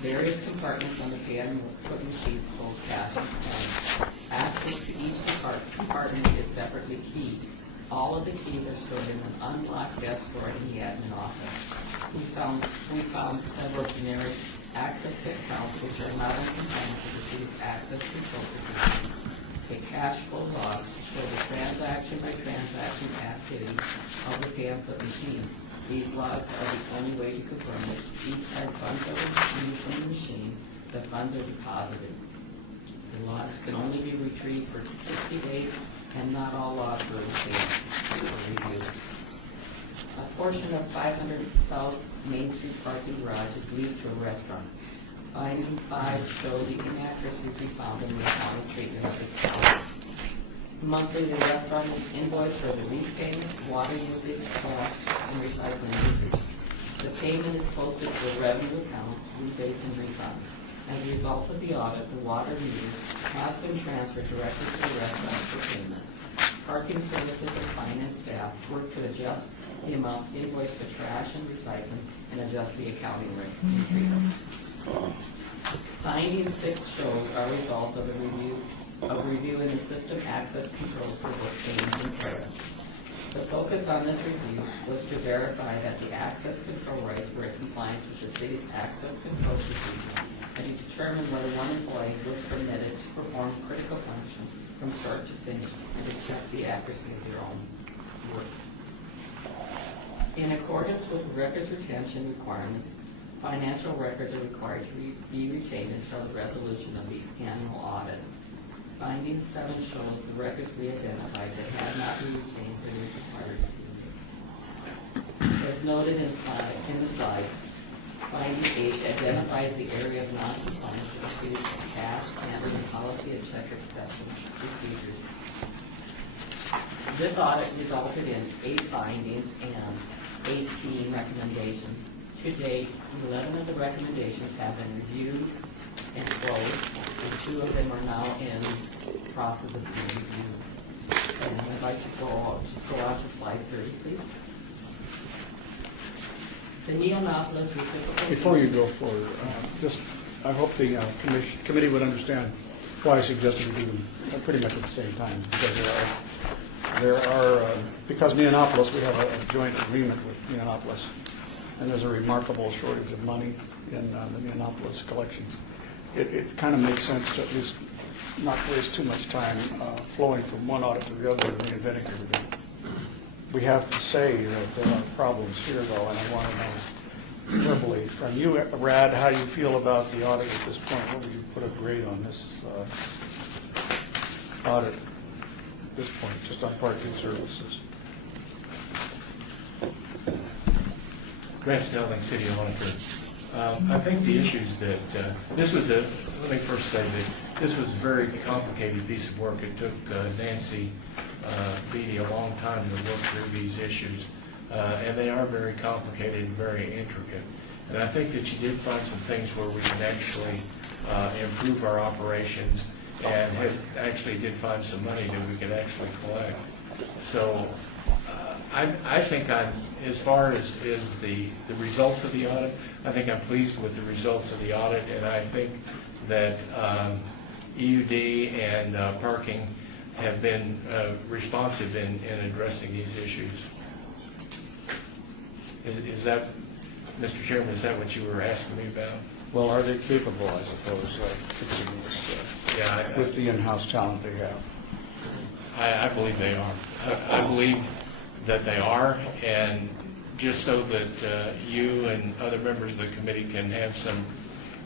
Various compartments on the pay-on-foot machines hold cash and coins. Access to each compartment is separately keyed. All of the keys are stored in an unlocked desk drawer in the admin office. We found several generic access to accounts which are not in compliance with the city's access control procedures. The cash flow logs show the transaction-by-transaction activity of the pay-on-foot machines. These logs are the only way to confirm that each time funds are retrieved from the machine, the funds are deposited. The logs can only be retrieved for 60 days, and not all logs were retained for review. A portion of 500 South Main Street parking garage is leased to a restaurant. Finding 5 show the inaccuracies we found in the accounting treatment of the accounts. Monthly, the restaurant is invoiced for the lease payment, water usage, cost, and recycling usage. The payment is posted to the revenue account, rebates, and refund. As a result of the audit, the water meter has been transferred directly to the restaurant for payment. Parking Services and finance staff work to adjust the amounts invoiced for trash and recycling and adjust the accounting rate. Finding 6 shows are a result of reviewing the system access controls for both Ames and Paris. The focus on this review was to verify that the access control rights were in compliance with the city's access control procedure and to determine whether one employee was permitted to perform critical functions from start to finish and to check the accuracy of their own work. In accordance with records retention requirements, financial records are required to be retained until the resolution of the annual audit. Finding 7 shows the records we identified that had not been retained for the required period. As noted in the slide, finding 8 identifies the area of non-compliance with the city's cash, handling policy, and check acceptance procedures. This audit resulted in 8 findings and 18 recommendations. To date, 11 of the recommendations have been reviewed and closed, and 2 of them are now in the process of being reviewed. And I'd like to go on to slide 30, please. The Neonopolis reciprocal... Before you go forward, I hope the committee would understand why I suggested we do them pretty much at the same time, because Neonopolis, we have a joint agreement with Neonopolis, and there's a remarkable shortage of money in the Neonopolis collections. It kind of makes sense to at least not waste too much time flowing from one audit to the other and reinventing everything. We have to say that there are problems here, though, and I want to know verbally from you, Brad, how you feel about the audit at this point. What would you put a grade on this audit at this point, just on parking services? Grant Snelling, City Auditor. I think the issues that, let me first say that this was a very complicated piece of work. It took Nancy Beatty a long time to work through these issues, and they are very complicated and very intricate. And I think that she did find some things where we can actually improve our operations, and actually did find some money that we could actually collect. So I think as far as the results of the audit, I think I'm pleased with the results of the audit, and I think that EUD and parking have been responsive in addressing these issues. Is that, Mr. Chairman, is that what you were asking me about? Well, are they capable, I suppose, of fixing this with the in-house talent they have? I believe they are. I believe that they are, and just so that you and other members of the committee can have some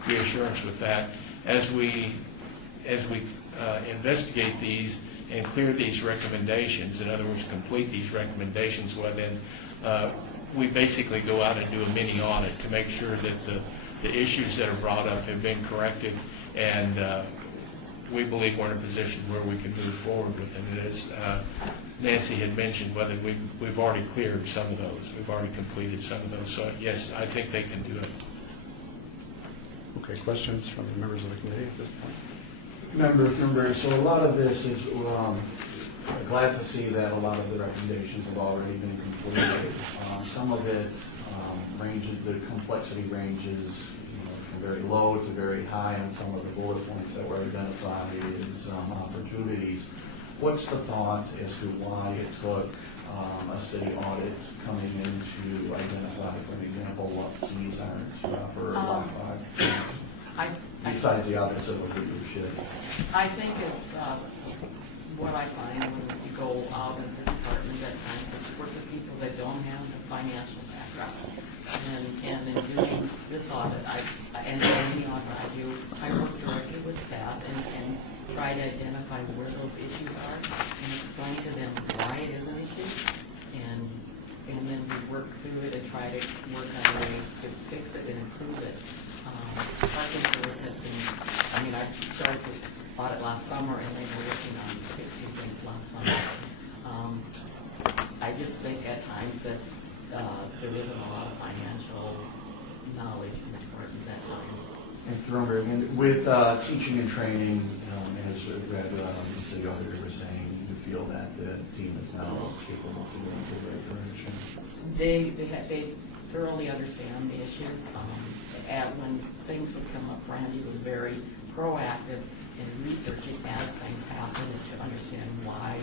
reassurance with that, as we investigate these and clear these recommendations, in other words, complete these recommendations, well then we basically go out and do a mini audit to make sure that the issues that are brought up have been corrected, and we believe we're in a position where we can move forward with it. And as Nancy had mentioned, whether we've already cleared some of those, we've already completed some of those. So yes, I think they can do it. Okay, questions from the members of the committee at this point? Member Thornberry, so a lot of this is, glad to see that a lot of the recommendations have already been completed. Some of it ranges, the complexity ranges from very low to very high, and some of the bullet points that were identified as opportunities. What's the thought as to why it took a city audit coming in to identify, for example, what keys aren't for lot 5? Besides the audit civil review. I think it's what I find when you go out in the department at times, it's work with people that don't have the financial background. And in doing this audit, and any audit I work directly with staff and try to identify where those issues are and explain to them why it is an issue. And then we work through it and try to work on ways to fix it and improve it. Parking service has been, I started this audit last summer, and they were working on fixing things last summer. I just think at times that there isn't a lot of financial knowledge in the department at times. And Thornberry, with teaching and training, as the city auditor was saying, you feel that the team is now capable to go into the right direction? They thoroughly understand the issues, when things would come up, Randy was very proactive in researching as things happened and to understand why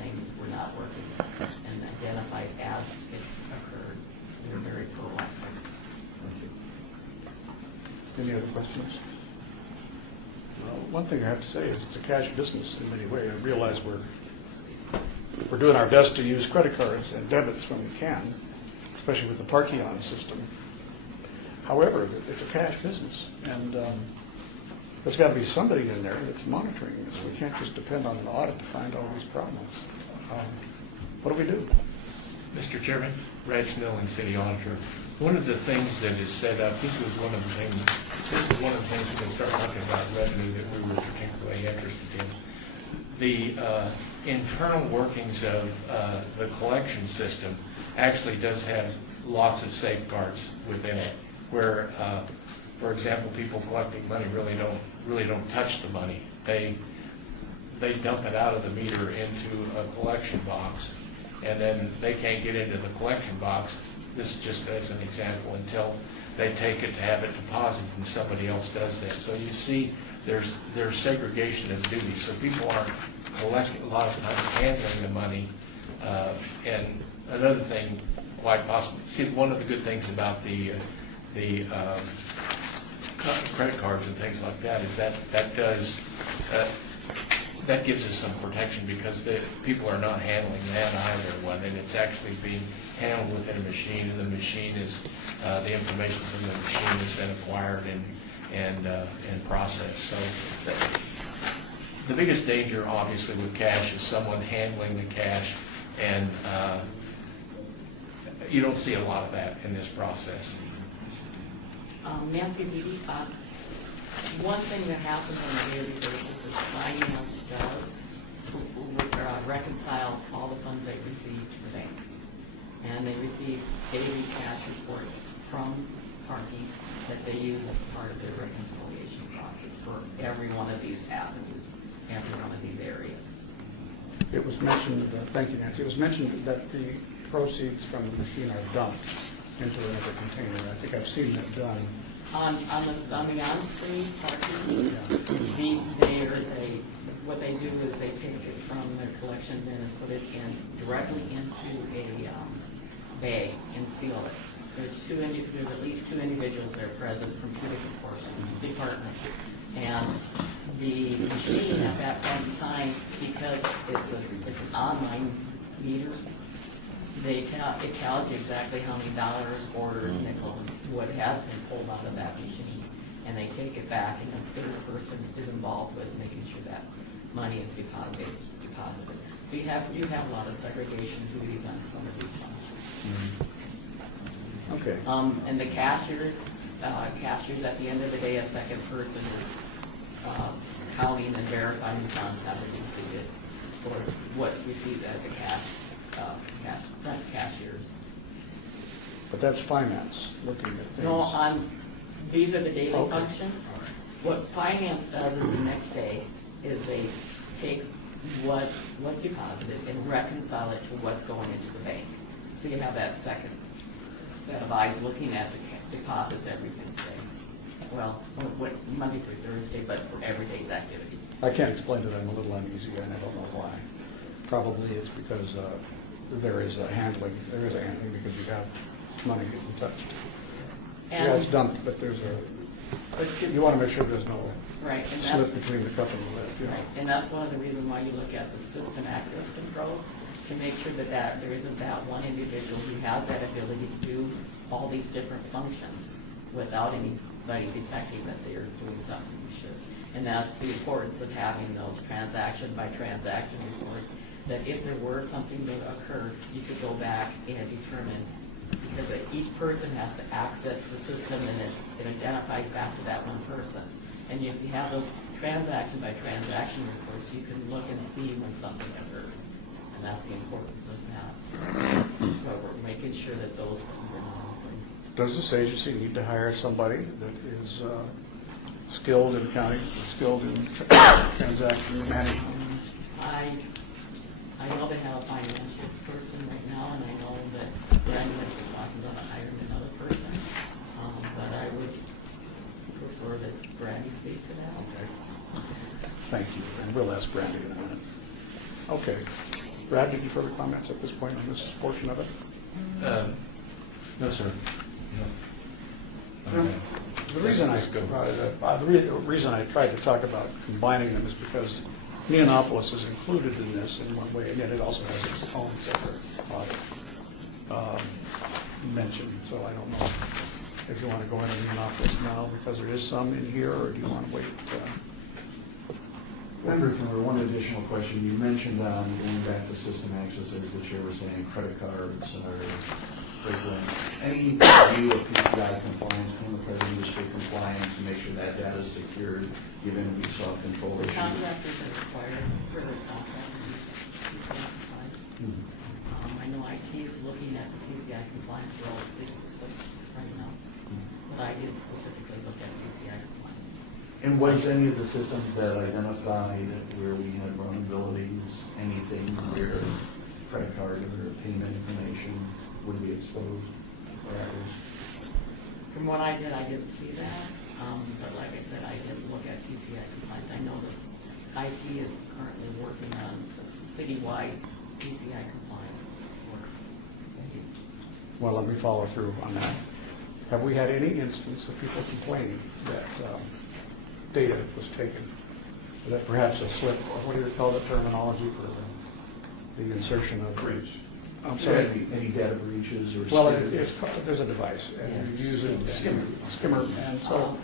things were not working and identified as it occurred. They were very proactive. Any other questions? Well, one thing I have to say is it's a cash business in many ways. I realize we're doing our best to use credit cards and debits when we can, especially with the Parkeon system. However, it's a cash business, and there's got to be somebody in there that's monitoring this. We can't just depend on an audit to find all these problems. What do we do? Mr. Chairman, Brad Snelling, City Auditor. One of the things that is set up, this is one of the things we're going to start talking about revenue that we were particularly interested in. The internal workings of the collection system actually does have lots of safeguards within it, where, for example, people collecting money really don't touch the money. They dump it out of the meter into a collection box, and then they can't get into the collection box. This is just as an example, until they take it to have it deposited and somebody else does that. So you see there's segregation of duties. So people aren't collecting, a lot of times handling the money. And another thing, quite possibly, see, one of the good things about the credit cards and things like that is that gives us some protection, because the people are not handling that either, and it's actually being handled within a machine, and the machine is the information from the machine is then acquired and processed. So the biggest danger, obviously, with cash is someone handling the cash, and you don't see a lot of that in this process. Nancy, one thing that happens on a daily basis is finance does reconcile all the funds they receive to the bank. And they receive daily cash reports from parking that they use as part of their reconciliation process for every one of these avenues, every one of these areas. It was mentioned, thank you, Nancy, it was mentioned that the proceeds from the machine are dumped into another container. I think I've seen that done. On the on-screen parking, what they do is they take it from their collection bin and put it directly into a bag and seal it. There's at least two individuals there present from two different departments. And the machine at that point in time, because it's an online meter, it tells you exactly how many dollars, quarters, nickels, what has been pulled out of that machine. And they take it back, and the third person is involved with making sure that money is deposited. So you have a lot of segregation duties on some of these functions. Okay. And the cashiers at the end of the day, a second person is counting and verifying the funds have been received, or what's received at the cashiers. But that's finance, looking at things. No, these are the daily functions. What finance does is the next day is they take what's deposited and reconcile it to what's going into the bank. So you have that second set of eyes looking at the deposits every single day. Well, Monday through Thursday, but for every day's activity. I can't explain it. I'm a little uneasy, and I don't know why. Probably it's because there is a handling because you have money getting touched. And yeah, it's dumped, but you want to make sure there's no slip between the cup and the lid. Right, and that's one of the reasons why you look at the system access controls, to make sure that there isn't that one individual who has that ability to do all these different functions without anybody detecting that they're doing something you should. And that's the importance of having those transaction by transaction reports, that if there were something that occurred, you could go back and determine, because each person has to access the system, and it identifies back to that one person. And if you have those transaction by transaction reports, you can look and see when something occurred. And that's the importance of that. So we're making sure that those things are not in place. Does this agency need to hire somebody that is skilled in accounting, skilled in transaction management? I know they have a financial person right now, and I know that Brandon has been talking about hiring another person. But I would ask Brandy in a minute. Okay. Brad, any further comments at this point on this portion of it? No, sir. The reason the reason I tried to talk about combining them is because Neonopolis is included in this in one way, and yet it also has its own separate audit mentioned. So I don't know if you want to go into Neonopolis now because there is some in here, or do you want to wait? Member Finler, one additional question. You mentioned going back to system access, as the chair was saying, credit cards or frequent. Any view of PCI compliance, criminal credit industry compliance, to make sure that data is secured, given we saw control The issues? contractors are required further contracting PCI compliance. I know IT is looking at the PCI compliance for all its systems right now, but I didn't specifically look at PCI compliance. And was any of the systems that identified where we had vulnerabilities, anything where credit card or payment information would be exposed or at risk? From what I did, I didn't see that, but like I said, I didn't look at PCI compliance. I know this IT is currently working on a citywide PCI compliance work. Well, let me follow through on that. Have we had any instance of people complaining that data was taken, that perhaps a slip, or what do you call the terminology for the insertion of breach? I'm sorry. Any data breaches or? Well, there's a device, and you use a skimmer, and so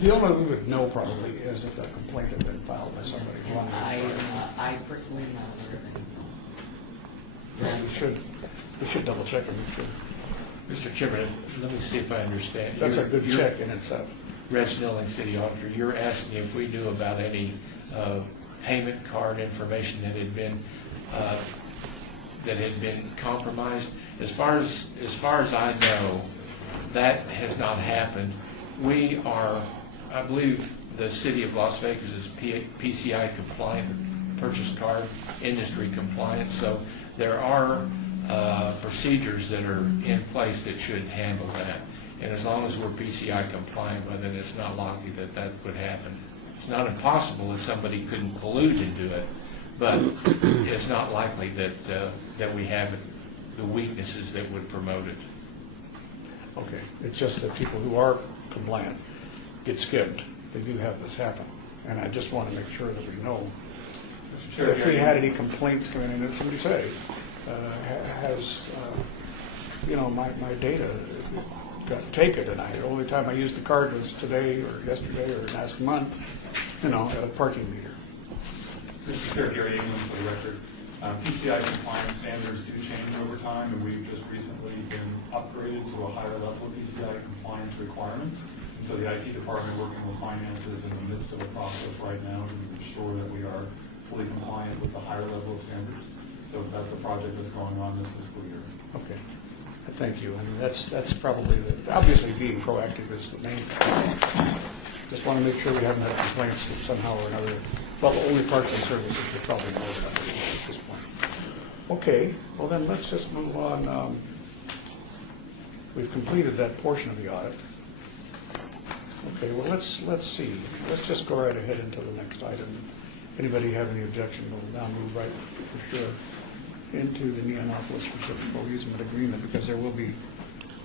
the only way we would know probably is if that complaint had been filed by somebody. I personally am not aware of any. We should double check and make sure. Mr. Chairman, let me see if I understand. That's a good check in itself. Res Milling City Auditor, you're asking if we knew about any payment card information that had been compromised. As far as I know, that has not happened. We are, I believe, the City of Las Vegas is PCI compliant, purchase card industry compliant. So there are procedures that are in place that should handle that. And as long as we're PCI compliant, well, then it's not likely that that would happen. It's not impossible if somebody couldn't collude to do it, but it's not likely that we have the weaknesses that would promote it. Okay, it's just that people who are compliant get skimmed. They do have this happen, and I just want to make sure that we know that if we had any complaints coming in, that somebody say has my data got taken, and the only time I used the card was today or yesterday or last month, at a parking meter. Mr. Chair, Gary England for the record. PCI compliance standards do change over time, and we've just recently been upgraded to a higher level of PCI compliance requirements. And so the IT department, working with finance, is in the midst of a process right now to ensure that we are fully compliant with the higher level of standards. So that's a project that's going on this fiscal year. Okay. Thank you. I mean, that's probably obviously being proactive is the main thing. Just want to make sure we haven't had complaints somehow or another. Well, the only parts and services we probably know about at this point. Okay. Well, then let's just move on. We've completed that portion of the audit. Okay. Well, let's see. Let's just go right ahead into the next item. Anybody have any objection? We'll now move right for sure into the Neonopolis reciprocal easement agreement, because there will be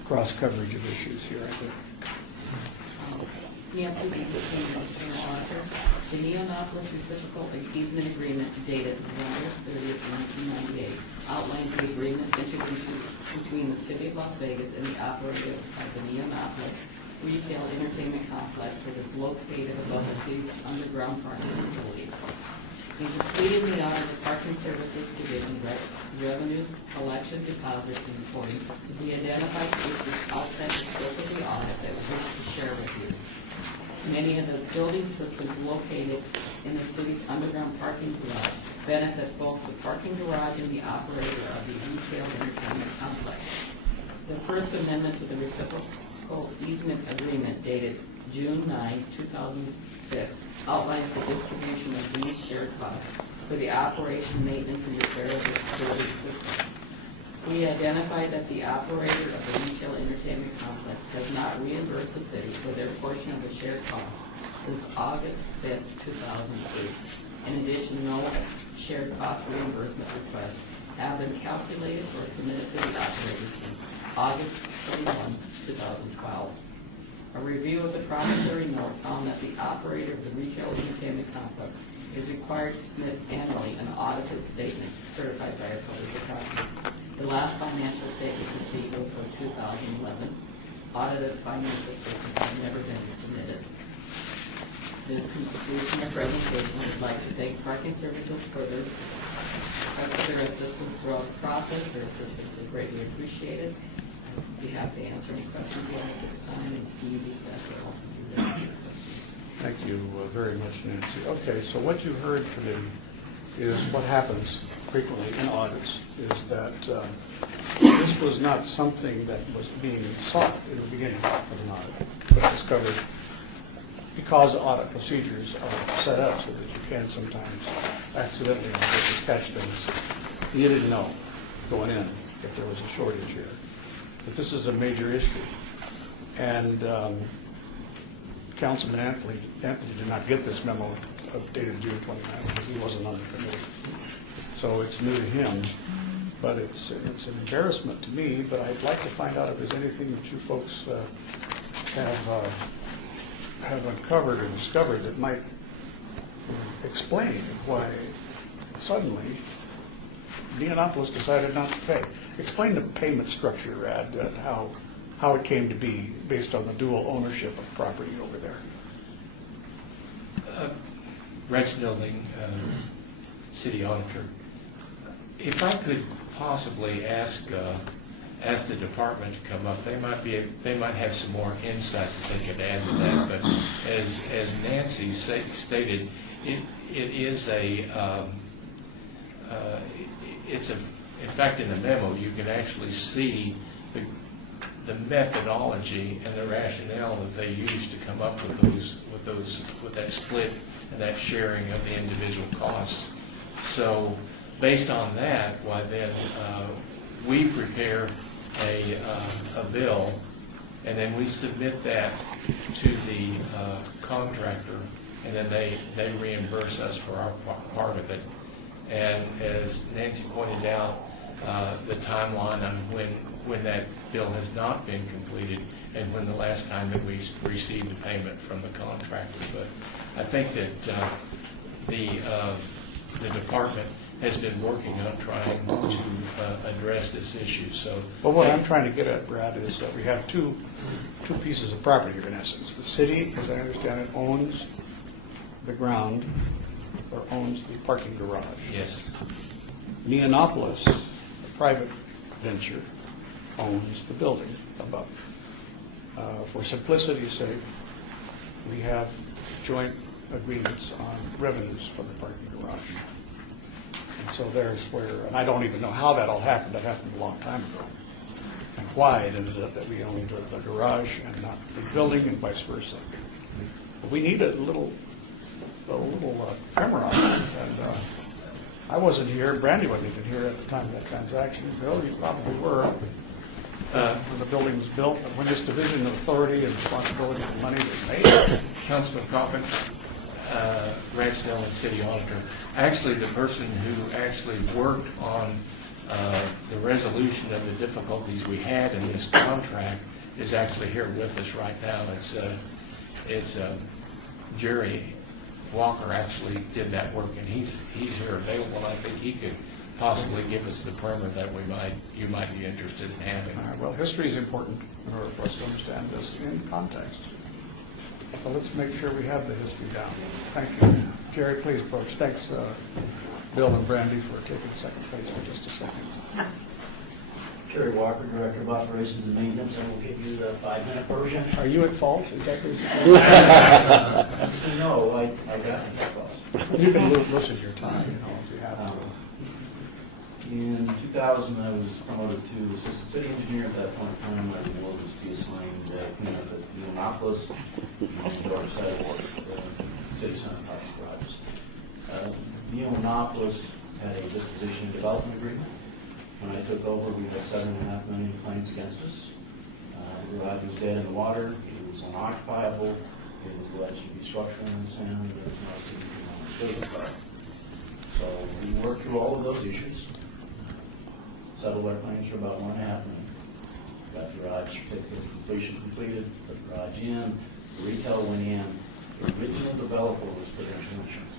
cross coverage of issues here, I think. Nancy Beaver, General Auditor. The Neonopolis reciprocal easement agreement dated November 30th, 1998 outlines the agreement entered into between the City of Las Vegas and the operator of the Neonopolis retail entertainment complex that is located above the city's underground parking facility. In completing the audit of Parking Services Division revenue, collection, deposit, and reporting, we identified issues outside the scope of the audit that we wish to share with you. Many of the building systems located in the city's underground parking garage benefit both the parking garage and the operator of the retail entertainment complex. The First Amendment to the reciprocal easement agreement dated June 9, 2006 outlines the distribution of these shared costs for the operation, maintenance, and repair of the building system. We identified that the operator of the retail entertainment complex has not reimbursed the city for their portion of the shared costs since August 5, 2008. In addition, no shared cost reimbursement requests have been calculated or submitted to the operator since August 31, 2012. A review of the promissory note found that the operator of the retail entertainment complex is required to submit annually an audited statement certified by a public accountant. The last financial statement received was for 2011. Audited financial statements have never been submitted. This concludes my presentation. I'd like to thank Parking Services for their assistance throughout the process. Their assistance is greatly appreciated. I'd be happy to answer any questions you have at this time, and DUB staff will also do that. Thank you very much, Nancy. Okay, so what you heard today is what happens frequently in audits, is that this was not something that was being sought in the beginning of an audit, but discovered because audit procedures are set up so that you can sometimes accidentally catch things you didn't know going in if there was a shortage here. But this is a major issue. And Councilman Anthony did not get this memo dated June 29th because he wasn't on the committee. So it's new to him, but it's an embarrassment to me, but I'd like to find out if there's anything that you folks have uncovered or discovered that might explain why suddenly Neonopolis decided not to pay. Explain the payment structure, Rad, how it came to be based on the dual ownership of property over there. Rex Building, City Auditor. If I could possibly ask the department to come up, they might have some more insight that they could add to that. But as Nancy stated, in fact, in the memo, you can actually see the methodology and the rationale that they used to come up with that split and that sharing of the individual costs. So, based on that, why then we prepare a bill, and then we submit that to the contractor, and then they reimburse us for our part of it. And as Nancy pointed out, the timeline on when that bill has not been completed and when the last time that we received a payment from the contractor. But I think that the department has been working on trying to address this issue. So, well, what I'm trying to get at, Brad, is that we have two pieces of property here in essence. The city, as I understand it, owns the ground or owns the parking garage. Yes. Neonopolis, a private venture, owns the building above. For simplicity's sake, we have joint agreements on revenues for the parking garage. And so there's where, and I don't even know how that all happened. That happened a long time ago. And why it ended up that we owned the garage and not the building and vice versa. But we need a little primer on it. And I wasn't here, Brandy wasn't even here at the time of that transaction. Bill, you probably were. When the building was built, and when this division of authority and responsibility for money was made. Councilman Coffin, Ragsdale and City Auditor. Actually, the person who actually worked on the resolution of the difficulties we had in this contract is actually here with us right now. It's Jerry Walker actually did that work, and he's here available. And I think he could possibly give us the primer that you might be interested in having. All right, well, history is important in order for us to understand this in context. So let's make sure we have the history down. Thank you. Jerry, please approach. Thanks, Bill and Brandy, for taking second place for just a second. Jerry Walker, Director of Operations and Maintenance. I will give you the 5-minute version. Are you at fault? Is that No, I got it at fault. You can listen to your time, if you have to. In 2000, I was promoted to Assistant City Engineer. At that point in time, my role was to be assigned cleaning up at Neonopolis, Audit City Center parking garages. Neonopolis had a disposition development agreement. When I took over, we had $7.5 million claims against us. The garage was dead in the water. It was unoccupiable. It was alleged to be structural in the sand. There was no significant amount of business. So we worked through all of those issues, settled our claims for about $1.5 million. Got the garage certificate of completion completed, put the garage in, the retail went in, the original developer was Prudential Insurance.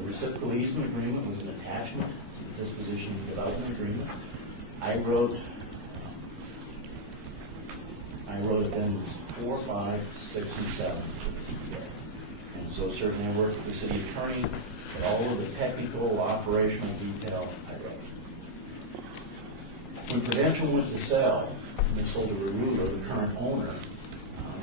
The reciprocal easement agreement was an attachment to the disposition and development agreement. I wrote addendums 4, 5, 6, and 7 to the TPA. And so certainly I worked with the city attorney, but all of the technical, operational detail I wrote. When Prudential went to sell, and they sold to Rarula, the current owner,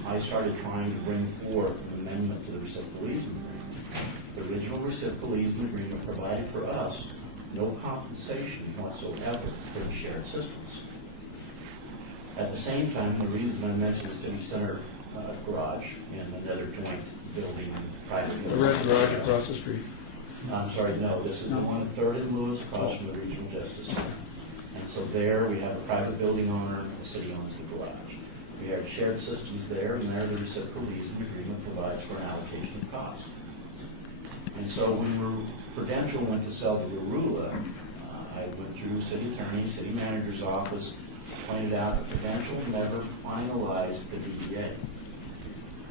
I started trying to bring forth an amendment to the reciprocal easement agreement. The original reciprocal easement agreement provided for us no compensation whatsoever for the shared systems. At the same time, the reason I mentioned the city center garage and another joint building, private The building. red garage across the street. I'm sorry, no, this is the one at 3rd and Lewis across from the Regional Justice Center. And so there we have a private building owner and the city owns the garage. We have shared systems there, and there the reciprocal easement agreement provides for an allocation of cost. And so when Prudential went to sell to Rarula, I went through city attorney, city manager's office, pointed out that Prudential never finalized the DDA.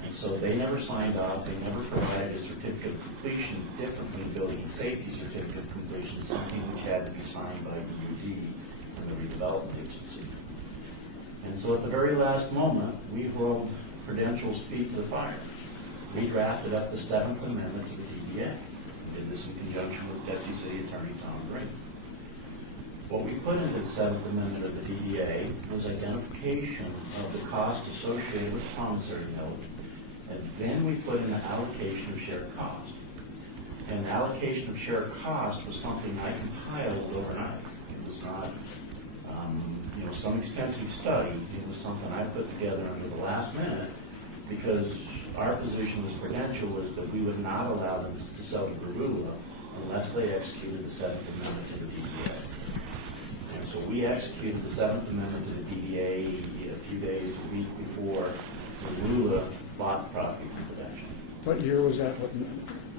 And so they never signed off, they never provided a certificate of completion, differently building and safety certificate of completion, something which had to be signed by DUD and the redevelopment agency. And so at the very last moment, we rolled Prudential's feet to the fire. We drafted up the 7th Amendment to the DDA. We did this in conjunction with Deputy City Attorney Tom Green. What we put into the 7th Amendment of the DDA was identification of the cost associated with promissory note, and then we put in the allocation of shared cost. And allocation of shared cost was something I compiled overnight. It was not some expensive study. It was something I put together under the last minute because our position as Prudential is that we would not allow them to sell to Rarula unless they executed the 7th Amendment to the DDA. And so we executed the 7th Amendment to the DDA a few days, a week before Rarula bought the property from Prudential. What year was that?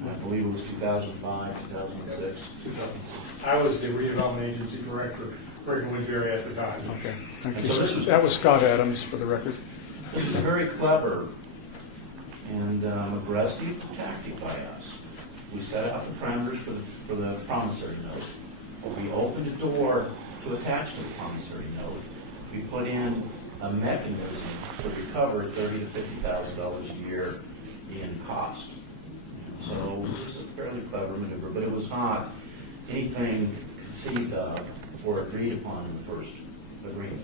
I believe it was 2005, 2006. I was the redevelopment agency director working with Jerry at the time. Okay, thank you. So this was- That was Scott Adams, for the record. This was a very clever and aggressive tactic by us. We set out the parameters for the promissory note. We opened a door to attach to the promissory note. We put in a mechanism to recover $30,000 to $50,000 a year in cost. So it was a fairly clever maneuver, but it was not anything conceived of or agreed upon in the first agreement.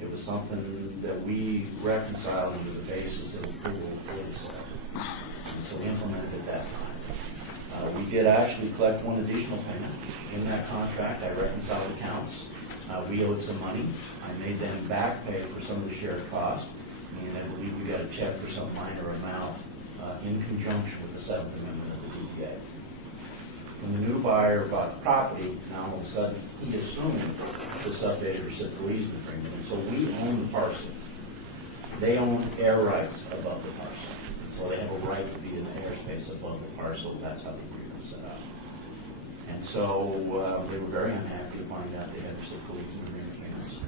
It was something that we reconciled into the basis of approval for the sale. And so we implemented at that time. We did actually collect one additional payment in that contract. I reconciled accounts. We owed some money. I made them back pay for some of the shared costs, and I believe we got a check for some minor amount in conjunction with the 7th Amendment of the DPA. When the new buyer bought the property, now all of a sudden he assumed this updated reciprocal easement agreement, and so we own the parcel. They own air rights above the parcel, so they have a right to be in the airspace above the parcel. That's how the agreement is set up. And so they were very unhappy to find out they had reciprocal easement agreement payments.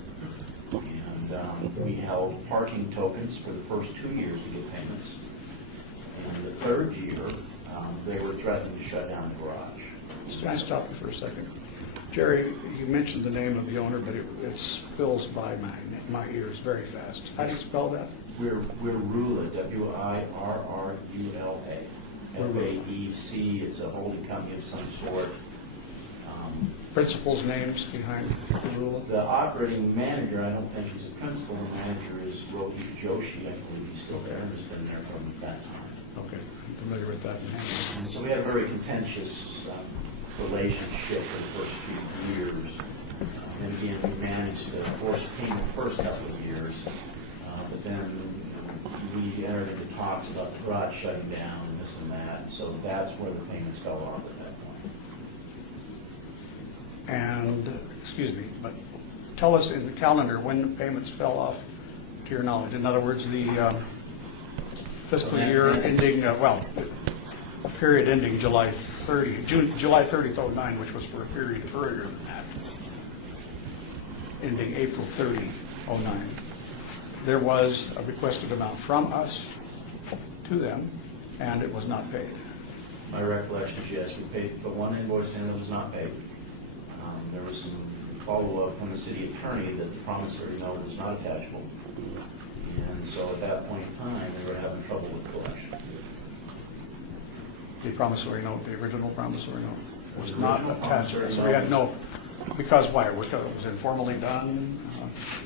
And we held parking tokens for the first 2 years to get payments. And the 3rd year, they were threatening to shut down the garage. Can I stop you for a second? Jerry, you mentioned the name of the owner, but it spills by my ears very fast. How do you spell that? We're Rula, W-I-R-R-U-L-A. F-A-E-C, it's a holding company of some sort. Principals' names behind the rule? The operating manager, I don't think he's a principal. The manager is Rohit Joshi. I believe he's still there and has been there from that time. Okay, I'm familiar with that name. And so we had a very contentious relationship for the first few years. And again, we managed to force payment the first couple of years. But then we entered into talks about the garage shutting down and this and that. So that's where the payments fell off at that point. And, excuse me, but tell us in the calendar when the payments fell off, to your knowledge. In other words, the fiscal year ending, period ending July July 30th, 09, which was for a period earlier than that, ending April 30, 09. There was a requested amount from us to them, and it was not paid. My recollection is, yes, we paid, but one invoice in that was not paid. There was some follow-up from the city attorney that the promissory note was not attachable. And so at that point in time, they were having trouble with collection. The promissory note, the original promissory note, was The not original attached. promissory So we had note. no, because why? Because it was informally done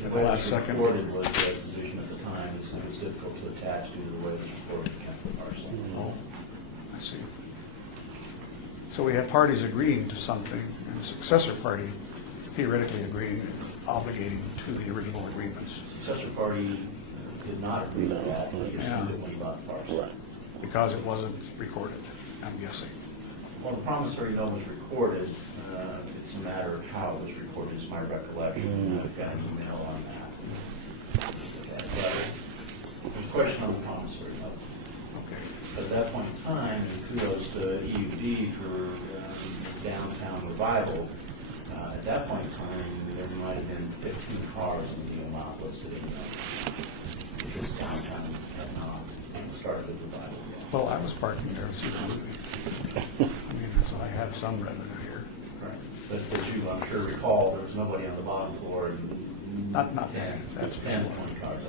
at the way it last was second. reported was the position at the time, this thing was difficult to attach due to the way it was reported against the parcel. Oh, I see. So we had parties agreeing to something, and the successor party theoretically agreeing, obligating to the original agreements. Successor party did not agree to that, he assumed it when he bought the parcel. Because it wasn't recorded, I'm guessing. Well, the promissory note was recorded, it's a matter of how it was recorded, is my recollection. I've got an email on that. But there's a question on the promissory note. Okay. But at that point in time, and kudos to EUD for downtown revival, at that point in time, there might have been 15 cars in the Indianapolis sitting there, because downtown had not started the revival yet. Well, I was parking there to see the movie. I mean, so I had some revenue here. Right. But as you, I'm sure recall, there was nobody on the bottom floor. Not 10, that's 10, 20 cars.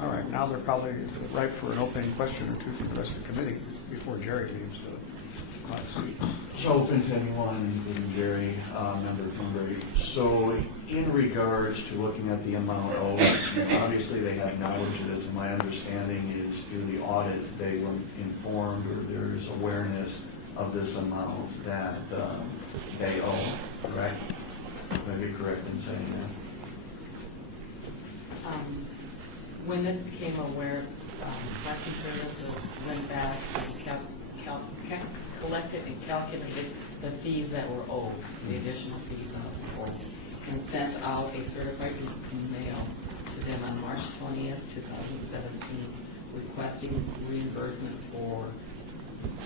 All right, now they're probably ripe for an opening question or two from the rest of the committee before Jerry leaves the hot seat. So open to anyone, including Jerry, member Thornberry. So in regards to looking at the amount owed, obviously they have knowledge of this, and my understanding is through the audit, they were informed, or there's awareness of this amount that they owe, correct? Would I be correct in saying that? When this became aware, collection services went back and collected and calculated the fees that were owed, the additional fees that were owed, and sent out a certified mail to them on March 20th, 2017, requesting reimbursement for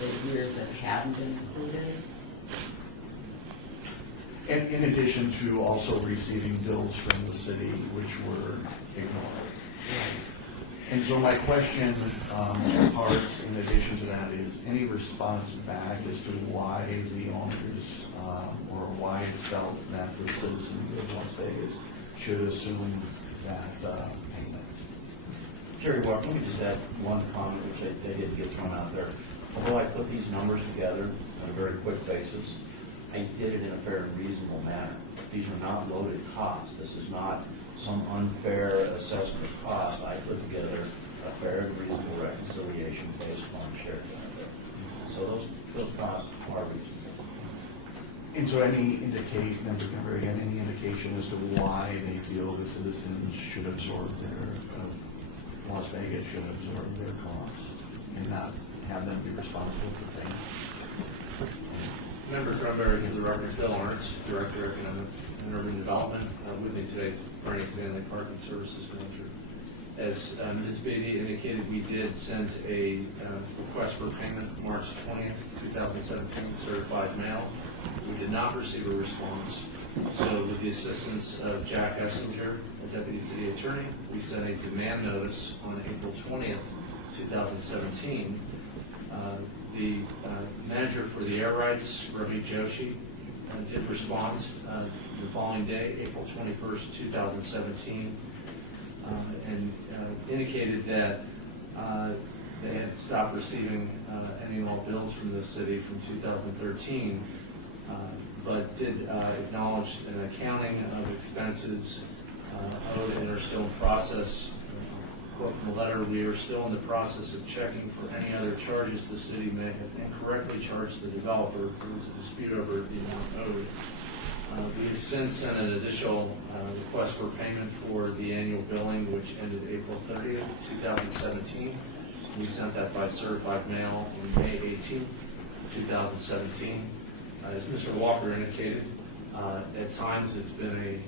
the years that hadn't been included. And in addition to also receiving bills from the city, which were ignored. And so my question, parts in addition to that, is any response back as to why the owners or why it felt that the citizens of Las Vegas should assume that payment? Jerry Walker, let me just add one comment, which they did get thrown out there. Although I put these numbers together on a very quick basis, I did it in a fair and reasonable manner. These are not loaded costs. This is not some unfair assessment of cost. I put together a fair and reasonable reconciliation based on shared benefit. So those costs are reasonable. And so any indication, Member Kimber, again, any indication as to why they feel the citizens should absorb their, Las Vegas should absorb their costs and not have them be responsible for things? Member Thornberry, for the record, Bill Arndt, Director of Economic and Urban Development. With me today is Bernie Stanley, Park and Services Manager. As Ms. Beatty indicated, we did send a request for payment March 20th, 2017, certified mail. We did not receive a response. So with the assistance of Jack Essinger, the Deputy City Attorney, we sent a demand notice on April 20th, 2017. The manager for the air rights, Ravi Joshi, did respond the following day, April 21st, 2017, and indicated that they had stopped receiving any and all bills from the city from 2013, but did acknowledge an accounting of expenses owed and are still in process. Quote from the letter, we are still in the process of checking for any other charges the city may have incorrectly charged the developer. There was a dispute over the amount owed. We have since sent an additional request for payment for the annual billing, which ended April 30th, 2017. We sent that by certified mail on May 18th, 2017. As Mr. Walker indicated, at times it's been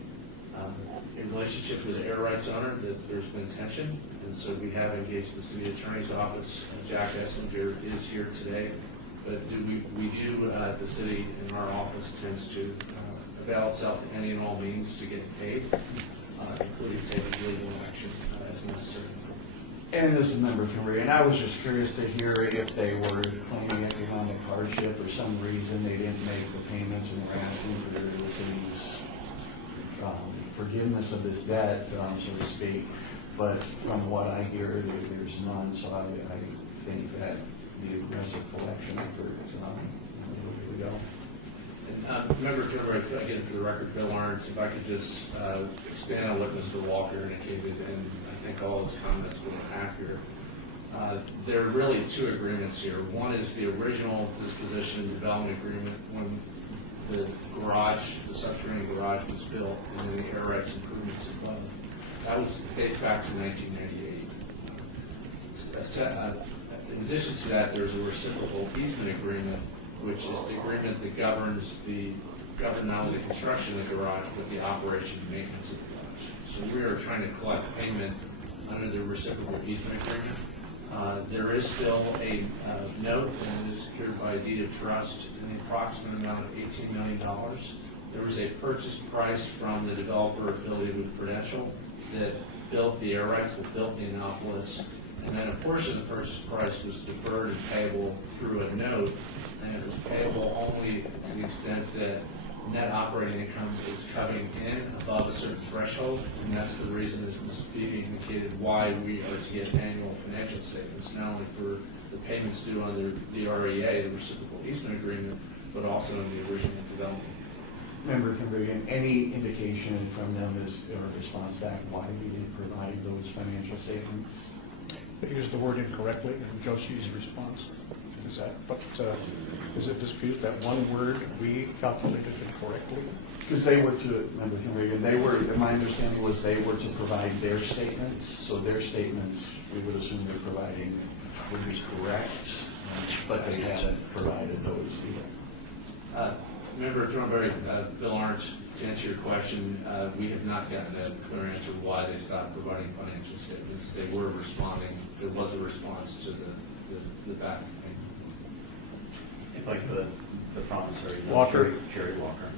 a relationship with the air rights owner that there's been tension, and so we have engaged the city attorney's office. Jack Essinger is here today, but we do, the city in our office tends to avail itself to any and all means to get paid, including taking legal action as necessary. And as a member of Henry, and I was just curious to hear if they were claiming economic hardship or some reason they didn't make the payments and were asking for the city's forgiveness of this debt, so to speak. But from what I hear, there's none, so I think that the aggressive collection effort is where we go. And Member Kimber, again, for the record, Bill Arntz, if I could just expand on what Mr. Walker indicated, and I think all his comments were accurate. There are really two agreements here. One is the original disposition and development agreement when the garage, the subterranean garage was built, and then the air rights improvements above. That dates back to 1998. In addition to that, there's a reciprocal easement agreement, which is the agreement that governs not only the construction of the garage, but the operation and maintenance of the garage. So we are trying to collect payment under the reciprocal easement agreement. There is still a note, and it is secured by a deed of trust in the approximate amount of $18 million. There was a purchase price from the developer affiliated with Prudential that built the air rights, that built the Annapolis, and then a portion of the purchase price was deferred and payable through a note, and it was payable only to the extent that net operating income is coming in above a certain threshold, and that's the reason, as Ms. Beebe indicated, why we are to get annual financial statements, not only for the payments due under the REA, the reciprocal easement agreement, but also in the original development. Member Kimberly, any indication from them or response back why we didn't provide those financial statements? They used the word incorrectly in Joshi's response. Is that, but is it dispute that one word we calculated incorrectly? Because they were to, Member Kimberly, my understanding was they were to provide their statements, so their statements, we would assume they're providing, were just correct, but they haven't provided those either. Member Thornberry, Bill Arntz, to answer your question, we have not gotten a clear answer why they stopped providing financial statements. They were responding. There was a response to the back. If I could, the promissory note. Walker. Jerry Walker.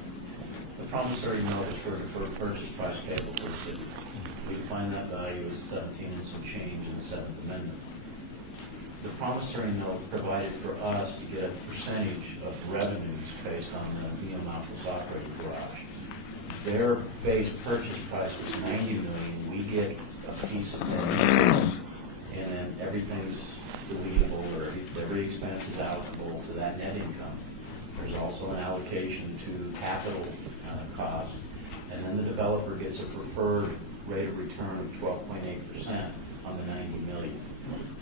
The promissory note is for purchase price payable for the city. We define that value as 17 and some change in the 7th Amendment. The promissory note provided for us to get a percentage of revenues based on the Neomopolis operating garage. Their base purchase price was $90 million. We get a piece of that, and then everything's deletable, or every expense is allocable to that net income. There's also an allocation to capital cost, and then the developer gets a preferred rate of return of 12.8% on the $90 million.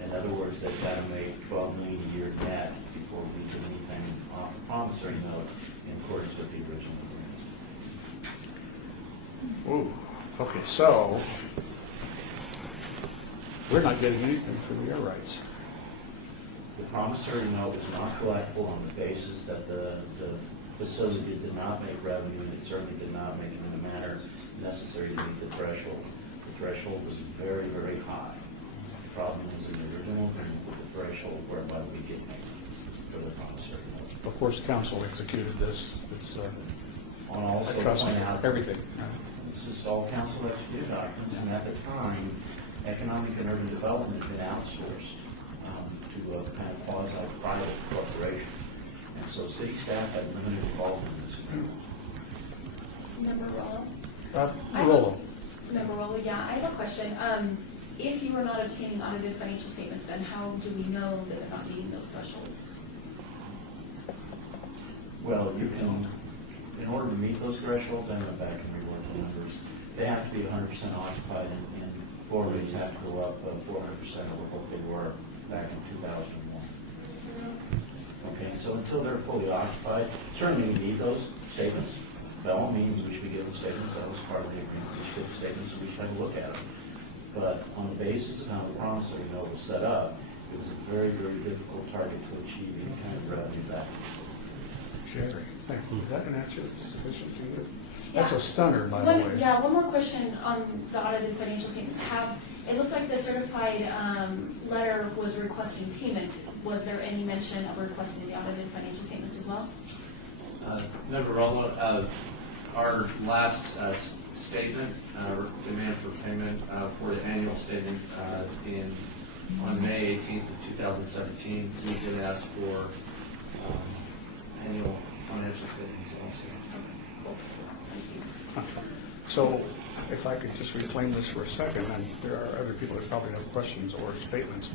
In other words, they've got to make $12 million a year net before we do anything off the promissory note in accordance with the original agreement. Ooh, okay, so we're not getting anything for the air rights. The promissory note is not collectible on the basis that the facility did not make revenue, and it certainly did not make it in a manner necessary to meet the threshold. The threshold was very, very high. The problem was in the original agreement with the threshold whereby we get payments for the promissory note. Of course, council executed this. It's On also trust point out everything. this is all council executed documents, and at the time, economic and urban development had been outsourced to a kind of quasi-private corporation. And so city staff had limited involvement in this agreement. Member Rollo? Rollo. Member Rollo, yeah, I have a question. If you were not obtaining audited financial statements, then how do we know that they're not meeting those thresholds? Well, you can, in order to meet those thresholds, I went back and reworked the numbers. They have to be 100% occupied, and floor rates have to go up 400% over what they were back in 2001. Okay, so until they're fully occupied, certainly we need those statements. By all means, we should be given statements. That was part of the agreement. We should get statements, and we should have a look at them. But on the basis of how the promissory note was set up, it was a very, very difficult target to achieve any kind of revenue back. Jerry, thank you. Is that an answer sufficient to you? Yeah. That's a stunner, by the way. Yeah, one more question on the audited financial statements. It looked like the certified letter was requesting payment. Was there any mention of requesting the audited financial statements as well? Member Rolla, our last statement, demand for payment for the annual statement on May 18th of 2017, we did ask for annual financial statements also. So if I could just reclaim this for a second, and there are other people that probably have questions or statements.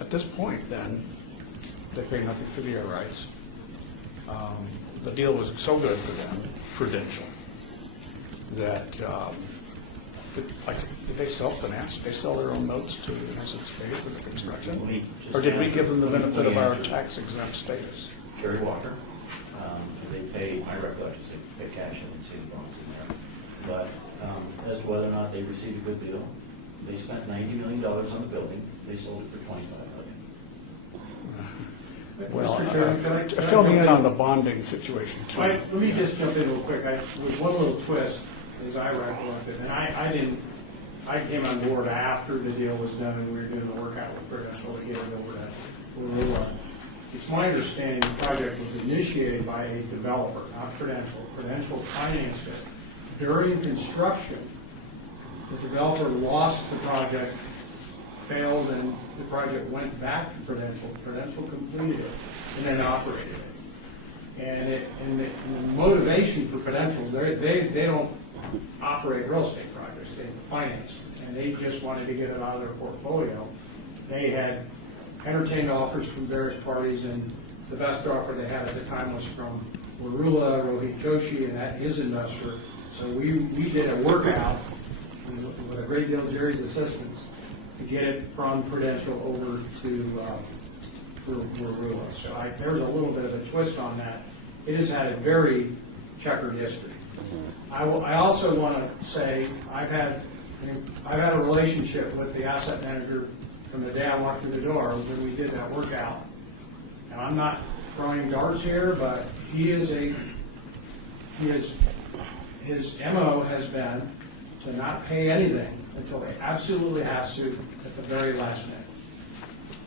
At this point, then, they pay nothing for the air rights. The deal was so good for them, Prudential, that, did they self-finance? Did they sell their own notes to, in essence, pay for the construction? Or did we give them the benefit of our tax exempt status? Jerry Walker, they pay, my recollection is they pay cash and city bonds in there. But as to whether or not they received a good deal, they spent $90 million on the building. They sold it for $25 million. Well, Mr. Chairman, can I fill me in on the bonding situation, too. Let me just jump in real quick. With one little twist, as I recollected, and I came on board after the deal was done and we were doing the workout with Prudential to get it over to Aurora. It's my understanding the project was initiated by a developer, not Prudential. Prudential financed it. During construction, the developer lost the project, failed, and the project went back to Prudential. Prudential completed it and then operated it. And the motivation for Prudential, they don't operate real estate projects, they finance them, and they just wanted to get it out of their portfolio. They had entertained offers from various parties, and the best offer they had at the time was from Warula, Rohit Joshi, and that is investor. So we did a workout with a great deal of Jerry's assistance to get it from Prudential over to Warula. So there's a little bit of a twist on that. It has had a very checkered history. I also want to say I've had a relationship with the asset manager from the day I walked through the door when we did that workout. And I'm not throwing darts here, but his MO has been to not pay anything until they absolutely has to at the very last minute.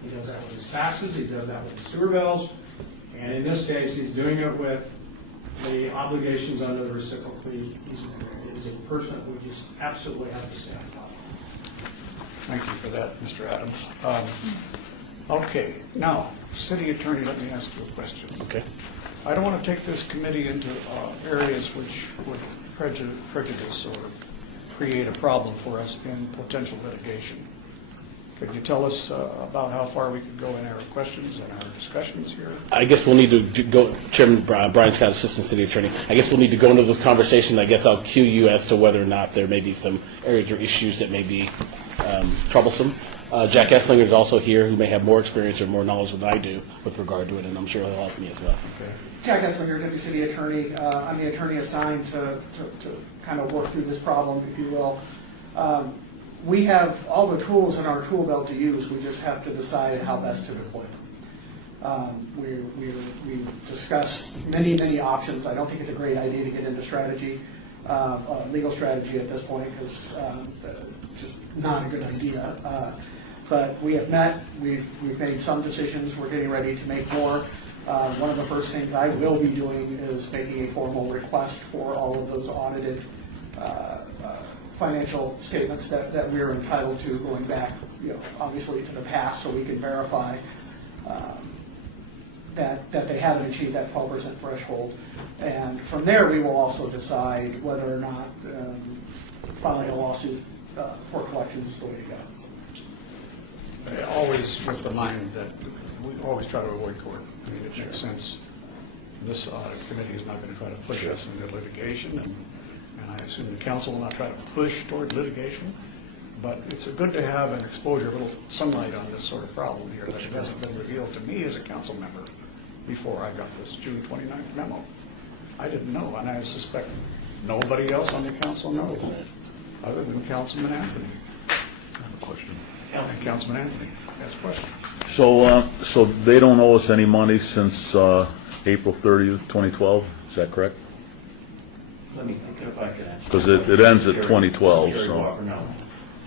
He does that with his taxes, he does that with his sewer bills, and in this case, he's doing it with the obligations under the reciprocal easement. It is a person that we just absolutely have to stand by. Thank you for that, Mr. Adams. Okay, now, City Attorney, let me ask you a question. Okay. I don't want to take this committee into areas which would prejudice or create a problem for us in potential litigation. Could you tell us about how far we could go in our questions and our discussions here? I guess we'll need to go, Chairman Brian Scott, Assistant City Attorney. I guess we'll need to go into those conversations. I guess I'll cue you as to whether or not there may be some areas or issues that may be troublesome. Jack Esslinger is also here, who may have more experience or more knowledge than I do with regard to it, and I'm sure he'll help me as well. Okay. Jack Esslinger, Deputy City Attorney. I'm the attorney assigned to kind of work through this problem, if you will. We have all the tools in our tool belt to use. We just have to decide how best to deploy them. We discussed many options. I don't think it's a great idea to get into strategy, legal strategy at this point, because just not a good idea. But we have met. We've made some decisions. We're getting ready to make more. One of the first things I will be doing is making a formal request for all of those audited financial statements that we're entitled to, going back, obviously to the past, so we can verify that they haven't achieved that 12% threshold. And from there, we will also decide whether or not filing a lawsuit for collections is the way to go. Always with the mind that we always try to avoid court. I mean, it makes sense. This audit committee is not going to try to push us into litigation, and I assume the council will not try to push toward litigation. But it's good to have an exposure, a little sunlight on this sort of problem here that hasn't been revealed to me as a council member before I got this June 29th memo. I didn't know, and I suspect nobody else on the council knows, other than Councilman Anthony. I have a question. Councilman Anthony has a question. So they don't owe us any money since April 30th, 2012, is that correct? Let me think if I can answer. Because it ends at 2012, Jerry so. Walker, no.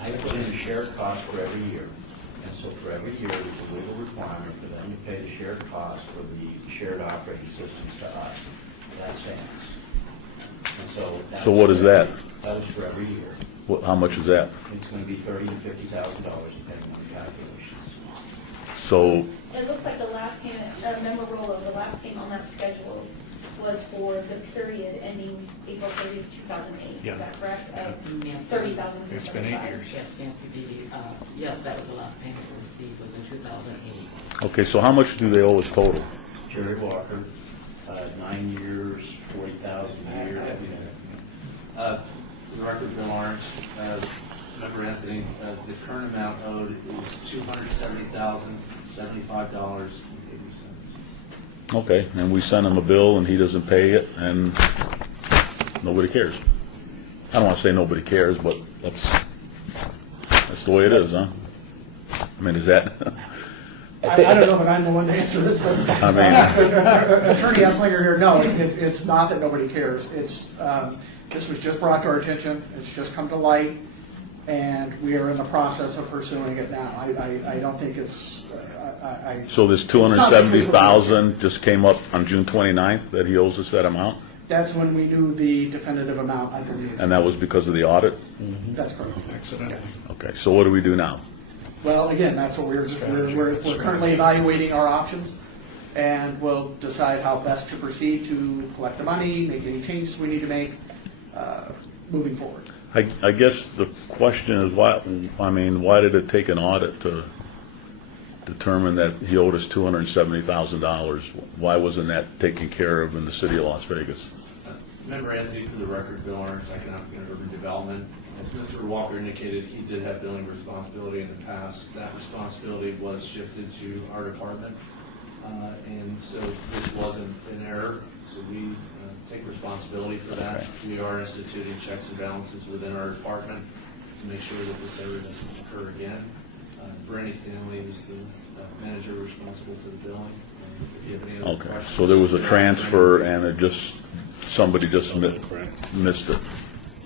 I put in a shared cost for every year. And so for every year, there's a legal requirement for them to pay the shared cost for the shared operating systems to us. That stands. And so. So what is that? That was for every year. How much is that? It's going to be $30,000 to $50,000 depending on the calculations. So, It looks like the last payment, member Rolo, the last payment on that schedule was for the period ending April 30th, 2008. Yeah. Is that correct? Of Nancy. $30,000. It's been 8 years. Yes, Nancy, yes, that was the last payment we received, was in 2008. okay, so how much do they owe us total? Jerry Walker, 9 years, 40,000 a year. For the record, Bill Lawrence, Member Anthony, the current amount owed is $270,075.80. Okay, and we send him a bill and he doesn't pay it, and nobody cares. I don't want to say nobody cares, but that's the way it is, huh? I mean, is that? I don't know, but I'm the one to answer this, but I mean, Attorney Esslinger here, no, it's not that nobody cares. It's, this was just brought to our attention, it's just come to light, and we are in the process of pursuing it now. I don't think it's, so this $270,000 just came up on June 29th that he owes us that amount? That's when we do the definitive amount, I believe. And that was because of the audit? That's correct. Accidentally. Okay, so what do we do now? Well, again, that's what we're currently evaluating our options, and we'll decide how best to proceed to collect the money, make any changes we need to make, moving forward. I guess the question is why did it take an audit to determine that he owed us $270,000? Why wasn't that taken care of in the city of Las Vegas? Member Anthony, for the record, Bill Lawrence, Economic and Urban Development. As Mr. Walker indicated, he did have billing responsibility in the past. That responsibility was shifted to our department. And so this wasn't an error, so we take responsibility for that. We are instituting checks and balances within our department to make sure that this error doesn't occur again. Brandy Stanley is the manager responsible for the billing. If you have any other questions. So there was a transfer and somebody just missed it.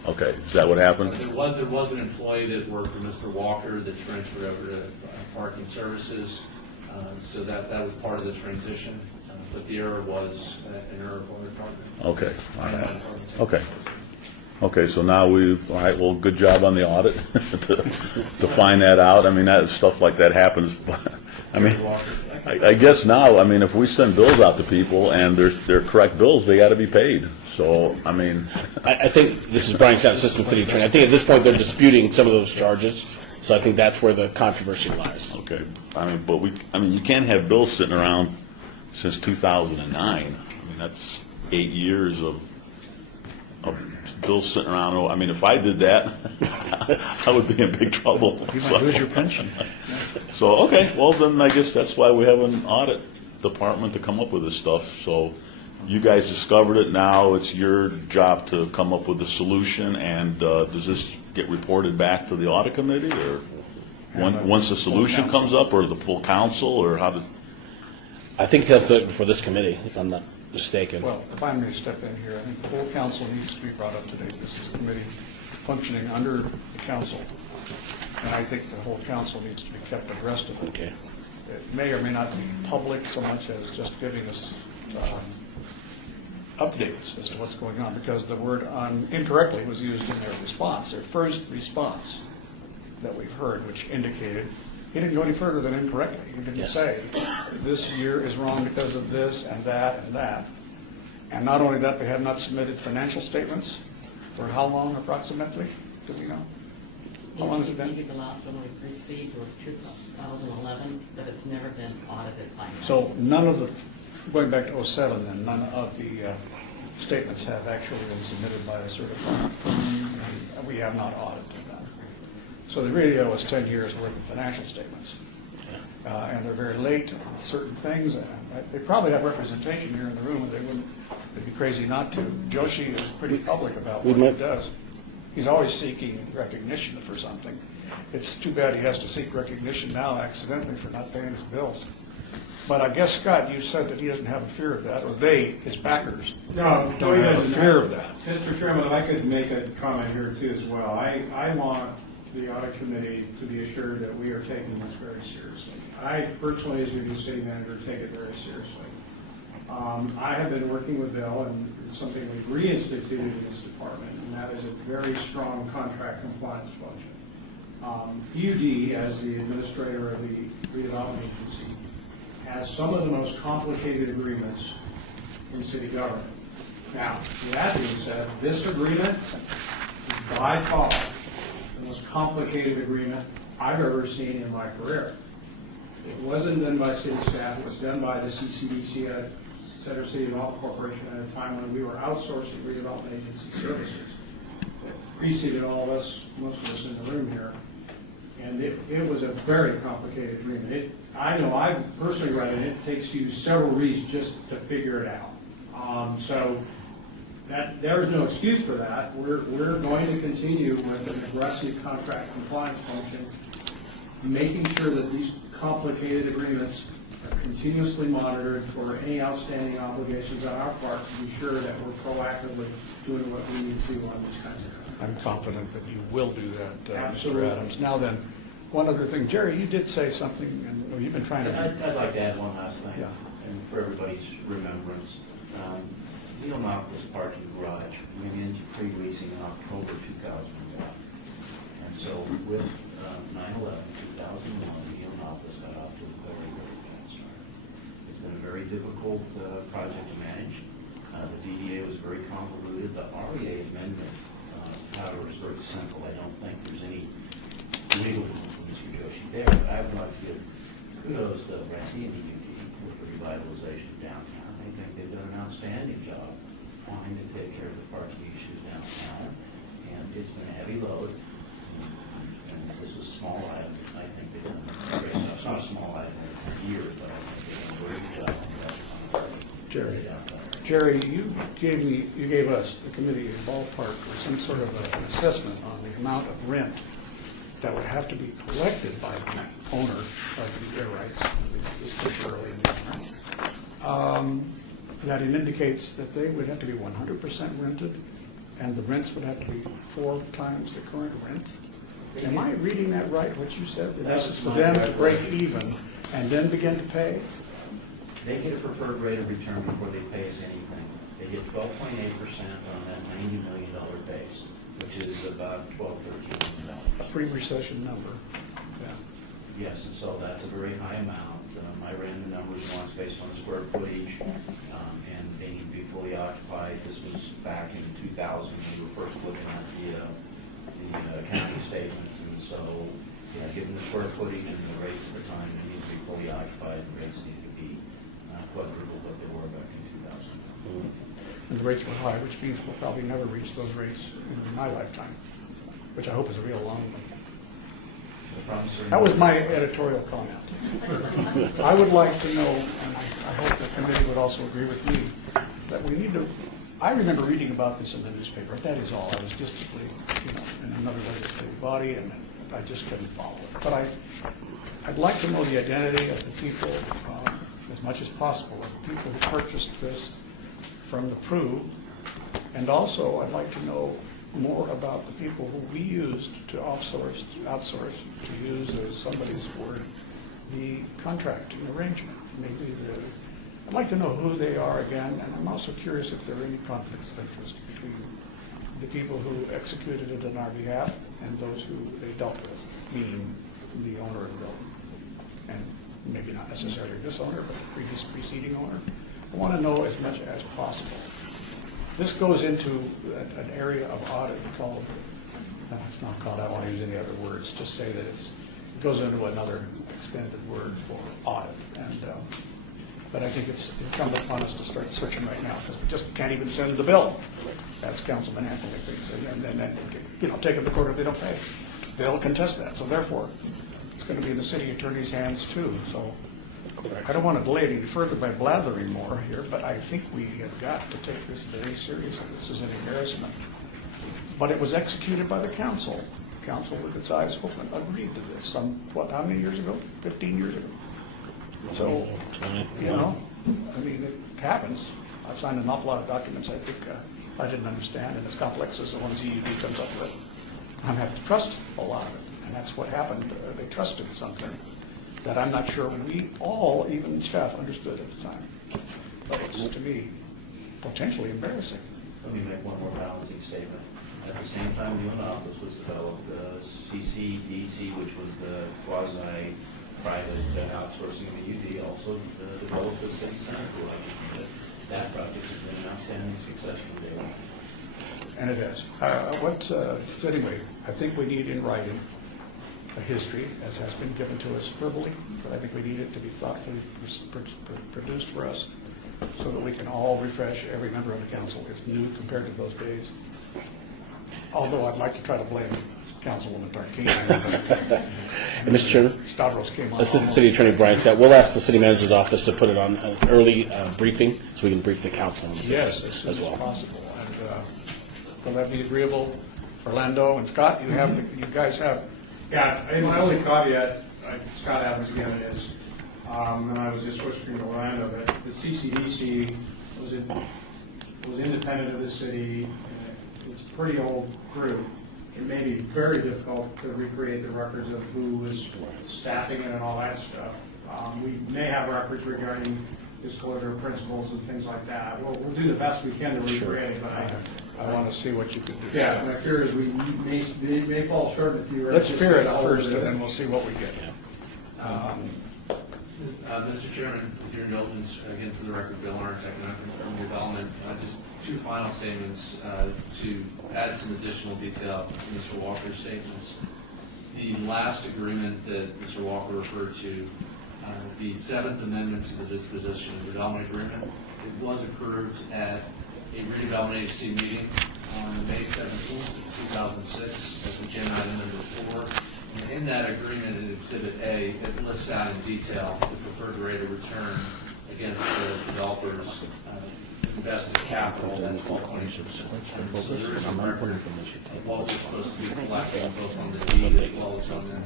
Okay, is that what happened? There was an employee that worked for Mr. Walker that transferred over to parking services, so that was part of the transition. But the error was an error for our department. Okay, all right. Okay, so now all right, well, good job on the audit to find that out. I mean, stuff like that happens. I mean, I guess now, I mean, if we send bills out to people and they're correct bills, they got to be paid. So, I mean, I think this is Brian Scott, Assistant City Attorney. I think at this point they're disputing some of those charges, so I think that's where the controversy lies. Okay, I mean, you can't have bills sitting around since 2009. I mean, that's 8 years of bills sitting around. I mean, if I did that, I would be in big trouble. You might lose your pension. So, okay, well, then I guess that's why we have an audit department to come up with this stuff. So you guys discovered it. Now it's your job to come up with a solution. And does this get reported back to the audit committee, or once the solution comes up, or the full council, or how? I think that's it for this committee, if I'm not mistaken. Well, if I may step in here, I think the whole council needs to be brought up to date. This is a committee functioning under the council, and I think the whole council needs to be kept abreast of it. Okay. It may or may not be public so much as just giving us updates as to what's going on, because the word incorrectly was used in their response, their first response that we've heard, which indicated he didn't go any further than incorrectly. He didn't say this year is wrong because of this and that and that. And not only that, they have not submitted financial statements for how long approximately? Do we know? How long has it been? Maybe the last one we've received was 2011, but it's never been audited by now. So none of the, going back to 07 then, none of the statements have actually been submitted by a certified firm, and we have not audited them. So they really owe us 10 years worth of financial statements. And they're very late on certain things. And they probably have representation here in the room, and they'd be crazy not to. Joshi is pretty public about what he does. He's always seeking recognition for something. It's too bad he has to seek recognition now accidentally for not paying his bills. But I guess, Scott, you said that he doesn't have a fear of that, or they, his backers, don't have a fear of that. Mr. Chairman, if I could make a comment here too as well. I want the audit committee to be assured that we are taking this very seriously. I personally, as your new city manager, take it very seriously. I have been working with Bill, and it's something we've reinstituted in this department, and that is a very strong contract compliance function. PUD, as the administrator of the redevelopment agency, has some of the most complicated agreements in city government. Now, with that being said, this agreement is by far the most complicated agreement I've ever seen in my career. It wasn't done by city staff, it was done by the CCDC at Center City Development Corporation at a time when we were outsourcing redevelopment agency services. It preceded all of us, most of us in the room here, and it was a very complicated agreement. I know I've personally read it, it takes you several reads just to figure it out. So there's no excuse for that. We're going to continue with an aggressive contract compliance function, making sure that these complicated agreements are continuously monitored for any outstanding obligations on our part to be sure that we're proactively doing what we need to on these kinds of contracts. I'm confident that you will do that, Absolutely. Mr. Adams. Now then, one other thing. Jerry, you did say something, and you've been trying to... I'd like to add one last thing, Yeah. and for everybody's remembrance. Neil Knopfler's parking garage went into pre-leasing in October 2001. And so with 9/11, 2001, Neil Knopfler's got off to a very, very bad start. It's been a very difficult project to manage. The DDA was very convoluted. The REA amendment powder is very simple. I don't think there's any legal room for Mr. Joshi there. But I would like to give kudos to Randy and EUD with the revitalization of downtown. I think they've done an outstanding job trying to take care of the parking issues downtown. And it's been a heavy load. And this was a small item. I think they've done a great job. It's not a small item every year, but I think they've done a great job on that. Jerry, you gave us, the committee, a ballpark or some sort of an assessment on the amount of rent that would have to be collected by the owner of the air rights, it's temporarily in the owner. That it indicates that they would have to be 100% rented, and the rents would have to be 4 times the current rent. Am I reading that right, what you said? That this is for them to break even and then begin to pay? They get a preferred rate of return before they pay us anything. They get 12.8% on that $90 million base, which is about $12, $13 million. A pre-recession number. Yeah. Yes, and so that's a very high amount. I ran the numbers once based on square footage, and they need to be fully occupied. This was back in 2000 when we were first looking at the accounting statements, and so given the square footage and the rates at the time, they need to be fully occupied, and rates need to be quadruple what they were back in 2000. And the rates were high, which means we'll probably never reach those rates in my lifetime, which I hope is a real long one. That was my editorial comment. I would like to know, and I hope the committee would also agree with me, that we need to, I remember reading about this in the newspaper, that is all. I was just in another legislative body, and I just couldn't follow it. But I'd like to know the identity of the people, as much as possible, of the people who purchased this from the PRU, and also I'd like to know more about the people who we used to outsource, to use as somebody's word, the contracting arrangement. I'd like to know who they are again, and I'm also curious if there are any conflicts of interest between the people who executed it on our behalf and those who they dealt with, meaning the owner of the building. And maybe not necessarily this owner, but the preceding owner. I want to know as much as possible. This goes into an area of audit called, it's not called, I don't want to use any other words, just say that it goes into another expanded word for audit. And but I think it's incumbent upon us to start searching right now, because we just can't even send the bill, as Councilman Anthony thinks, and then take them to court if they don't pay. They'll contest that. So therefore, it's going to be in the city attorney's hands too. So I don't want to delay it any further by blathering more here, but I think we have got to take this very seriously. This is an embarrassment. But it was executed by the council. The council, with its eyes open, agreed to this. How many years ago? 15 years ago. So, I mean, it happens. I've signed an awful lot of documents I think I didn't understand, and as complex as the ones EUD comes up with. I have to trust a lot of it, and that's what happened. They trusted something that I'm not sure we all, even staff, understood at the time. But it's, to me, potentially embarrassing. Let me make one more balancing statement. At the same time, you in office was developed, CCDC, which was the quasi-private outsourcing of the UD, also developed the city center collection. That project has been an outstanding success from day one. And it is. Anyway, I think we need in writing a history, as has been given to us verbally, but I think we need it to be thoughtfully produced for us so that we can all refresh. Every member of the council is new compared to those days. Although I'd like to try to blame Councilwoman Tarkine. Mr. Chairman, Stavros came on. Assistant City Attorney Brian Scott, we'll ask the City Manager's Office to put it on an early briefing so we can brief the council on this Yes, as soon as well. as possible. And will that be agreeable? Orlando and Scott, you guys have. Yeah, my only caveat, Scott happens again, is, and I was just whispering to Orlando, that the CCDC was independent of the city. It's a pretty old group. It may be very difficult to recreate the records of who was staffing it and all that stuff. We may have records regarding disclosure of principles and things like that. We'll do the best we can to recreate it, but I want to see what you can do. yeah, my fear is we may fall short in a few. Let's fear it first, and then we'll see what we get. Mr. Chairman, with your indulgence, again, for the record, Bill Lawrence, Economic and Development, just two final statements to add some additional detail to Mr. Walker's statements. The last agreement that Mr. Walker referred to, the Seventh Amendment to the Disposition and Development Agreement, it was approved at a redevelopment agency meeting on May 17th, 2006, as agenda item number 4. And in that agreement, in Exhibit A, it lists out in detail the preferred rate of return against the developer's investment capital, that's 12.8%. So there is a record of what we're supposed to be collecting, both on the deed as well as on the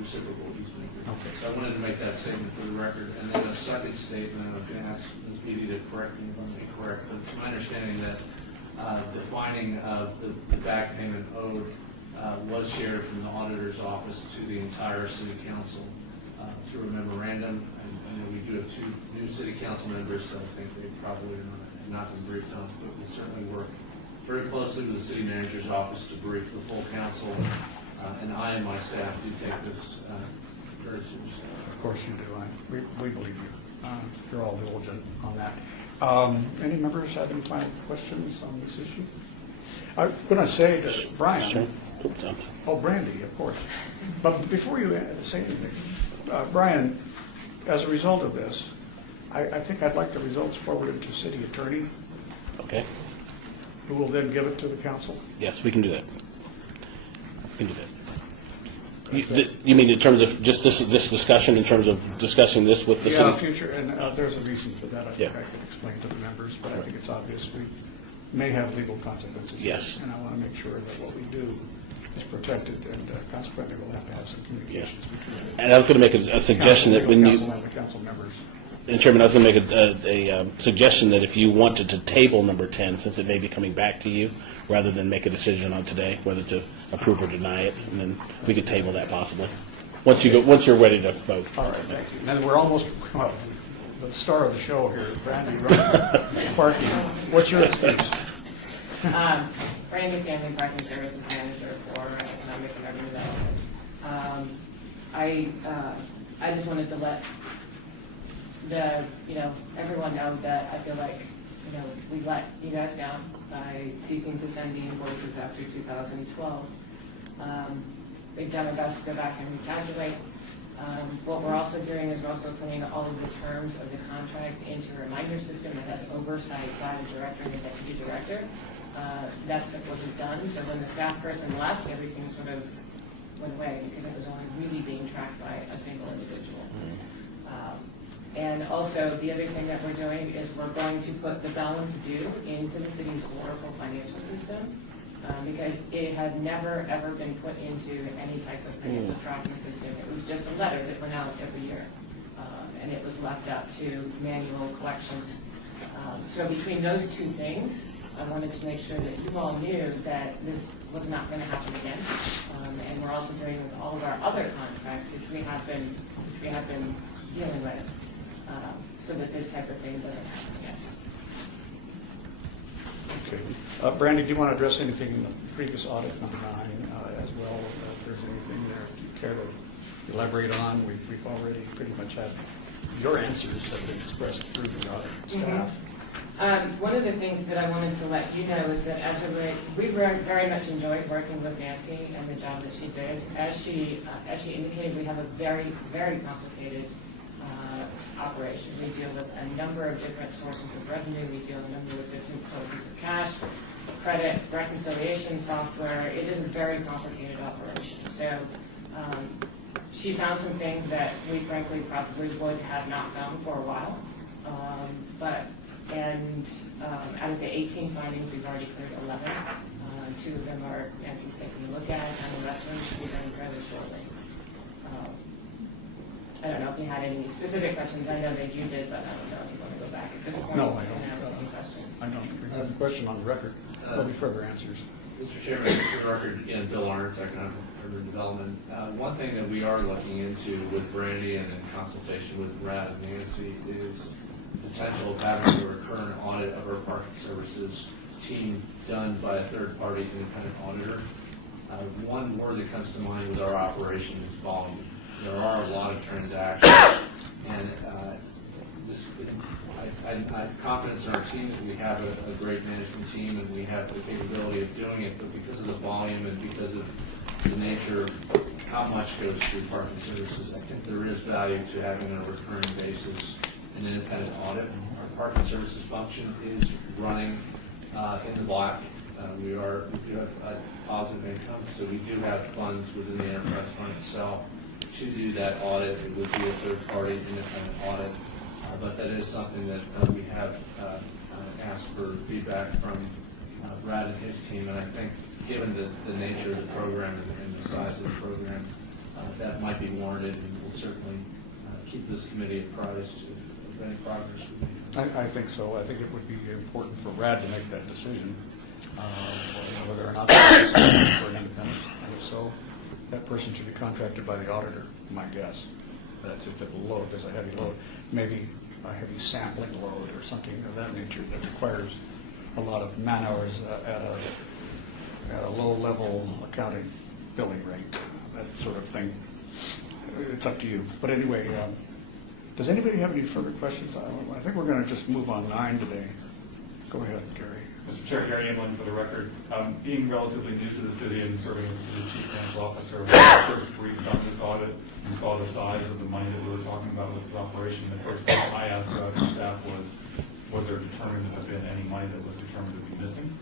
reciprocal easement. Okay. So I wanted to make that statement for the record. And then a second statement, and I'm going to ask Ms. Beatty to correct me if I'm incorrect, but it's my understanding that the finding of the back payment owed was shared from the auditor's office to the entire city council through a memorandum. And we do have 2 new city council members, so I think they probably have not been briefed on, but we certainly work very closely with the city manager's office to brief the full council. And I and my staff do take this very seriously. Of course you do. We believe you. You're all diligent on that. Any members have any final questions on this issue? I'm going to say to Brian. Oh, Brandy, of course. But before you say anything, Brian, as a result of this, I think I'd like the results forwarded to city attorney. Okay. Who will then give it to the council? Yes, we can do that. We can do that. You mean in terms of just this discussion, in terms of discussing this with the city? Future, and there's a reason for that. I think I could explain to the members, but I think it's obvious we may have legal consequences. Yes. And I want to make sure that what we do is protected, and consequently we'll have to have some communications between it. And I was going to make a suggestion that when you, and the council members. and Chairman, I was going to make a suggestion that if you wanted to table number 10, since it may be coming back to you, rather than make a decision on today, whether to approve or deny it, and then we could table that possibly. Once you're ready to vote. All right, thank you. And we're almost, well, the star of the show here, Brandy Parking. What's your excuse? Brandy Stanley, Parking Services Manager for Economic and Urban Development. I just wanted to let everyone know that I feel like we let you guys down by ceasing to send the invoices after 2012. We've done our best to go back and recalculate. What we're also doing is we're also putting all of the terms of the contract into a reminder system that has oversight by the director and the deputy director. That stuff wasn't done, so when the staff person left, everything sort of went away because it was only really being tracked by a single individual. And also, the other thing that we're doing is we're going to put the balance due into the city's Oracle financial system because it had never, ever been put into any type of financial tracking system. It was just a letter that went out every year, and it was left up to manual collections. So between those two things, I wanted to make sure that you all knew that this was not going to happen again. And we're also doing with all of our other contracts, which we have been dealing with, so that this type of thing doesn't happen again. Okay. Brandy, do you want to address anything in the previous audit, number 9, as well? If there's anything there you care to elaborate on? We've already pretty much had your answers have been expressed through the audit staff. One of the things that I wanted to let you know is that we very much enjoyed working with Nancy and the job that she did. As she indicated, we have a very, very complicated operation. We deal with a number of different sources of revenue. We deal with a number of different sources of cash, credit, reconciliation software. It is a very complicated operation. So she found some things that we frankly probably would have not found for a while. Out of the 18 findings, we've already cleared 11. 2 of them are Nancy's taking a look at, and the rest of them should be done fairly shortly. I don't know if you had any specific questions. I know that you did, but I don't know if you want to go back at this point No, I and don't. ask any questions. I don't. We have a question on the record. There'll be further answers. Mr. Chairman, for the record, again, Bill Lawrence, Economic Urban Development. One thing that we are looking into with Brandy and in consultation with Brad and Nancy is potential of having a recurrent audit of our parking services team done by a third-party independent auditor. One word that comes to mind with our operation is volume. There are a lot of transactions, and I have confidence in our team that we have a great management team and we have the capability of doing it, but because of the volume and because of the nature of how much goes through parking services, I think there is value to having on a recurring basis an independent audit. Our parking services function is running in the black. We do have a positive income, so we do have funds within the enterprise fund itself to do that audit. It would be a third-party independent audit, but that is something that we have asked for feedback from Brad and his team, and I think given the nature of the program and the size of the program, that might be warranted, and we'll certainly keep this committee apprised of any progress we make. I think so. I think it would be important for Brad to make that decision, whether or not it's for an independent. And if so, that person should be contracted by the auditor, my guess. That's if the load, there's a heavy load, maybe a heavy sampling load or something of that nature that requires a lot of man hours at a low-level accounting billing rate, that sort of thing. It's up to you. But anyway, does anybody have any further questions? I think we're going to just move on 9 today. Go ahead, Gary. Mr. Chair, Gary Amlin for the record. Being relatively new to the city and serving as the chief financial officer, when I first briefed on this audit and saw the size of the money that we were talking about with this operation, the first thing I asked about the staff was there determined to have been any money that was determined to be missing?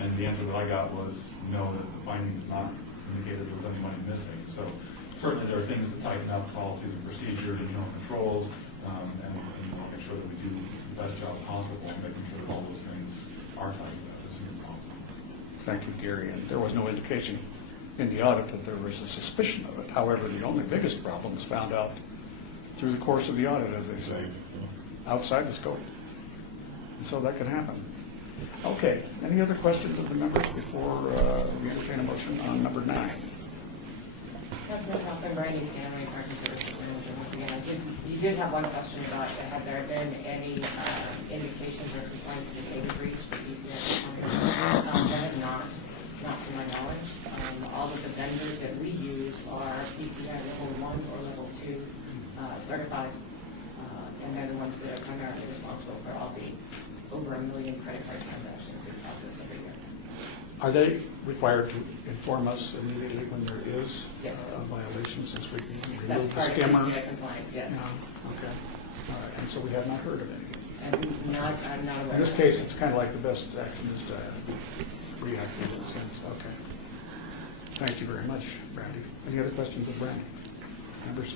And the answer that I got was no, that the finding did not indicate that there was any money missing. So certainly there are things to tighten up, policies and procedures and controls, and we'll make sure that we do the best job possible in making sure that all those things are tightened up as soon as possible. Thank you, Gary. And there was no indication in the audit that there was a suspicion of it. However, the only biggest problem was found out through the course of the audit, as they say, outside the scope. And so that can happen. Okay. Any other questions of the members before we entertain a motion on number 9? President Hoffman, Brandy Stanley, Parking Services Manager. Once again, you did have one question about had there been any indications or complaints of data breach for PCI? There has not to my knowledge. All of the vendors that we use are PCI level 1 or level 2 certified, and they're the ones that are primarily responsible for all the over 1 million credit card transactions we process every year. Are they required to inform us immediately when there is Yes. a violation, since we That's removed the part of skimmer? PCI compliance, yes. Yeah. Okay. All right. And so we have not heard of anything. I'm not aware. In this case, it's kind of like the best action is to react in a sense. Okay. Thank you very much, Brandy. Any other questions of Brandy? Members?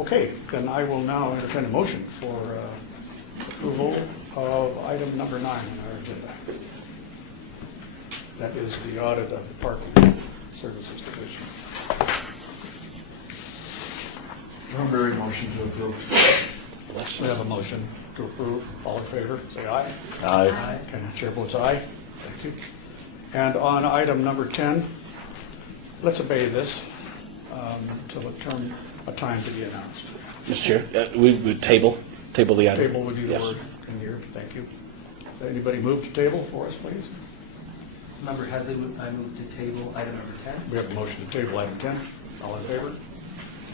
Okay, then I will now entertain a motion for approval of item number 9 on our agenda. That is the audit of the Parking Services Division. Thornberry, motion to approve. We have a motion to approve. All in favor, say aye. Aye. And the chair votes aye. Thank you. And on item number 10, let's obey this until a time to be announced. Mr. Chair, we would table the item. Table would be the Yes. word in here. Thank you. Anybody move to table for us, please? Member Headley, I move to table item number 10. We have a motion to table item 10. All in favor?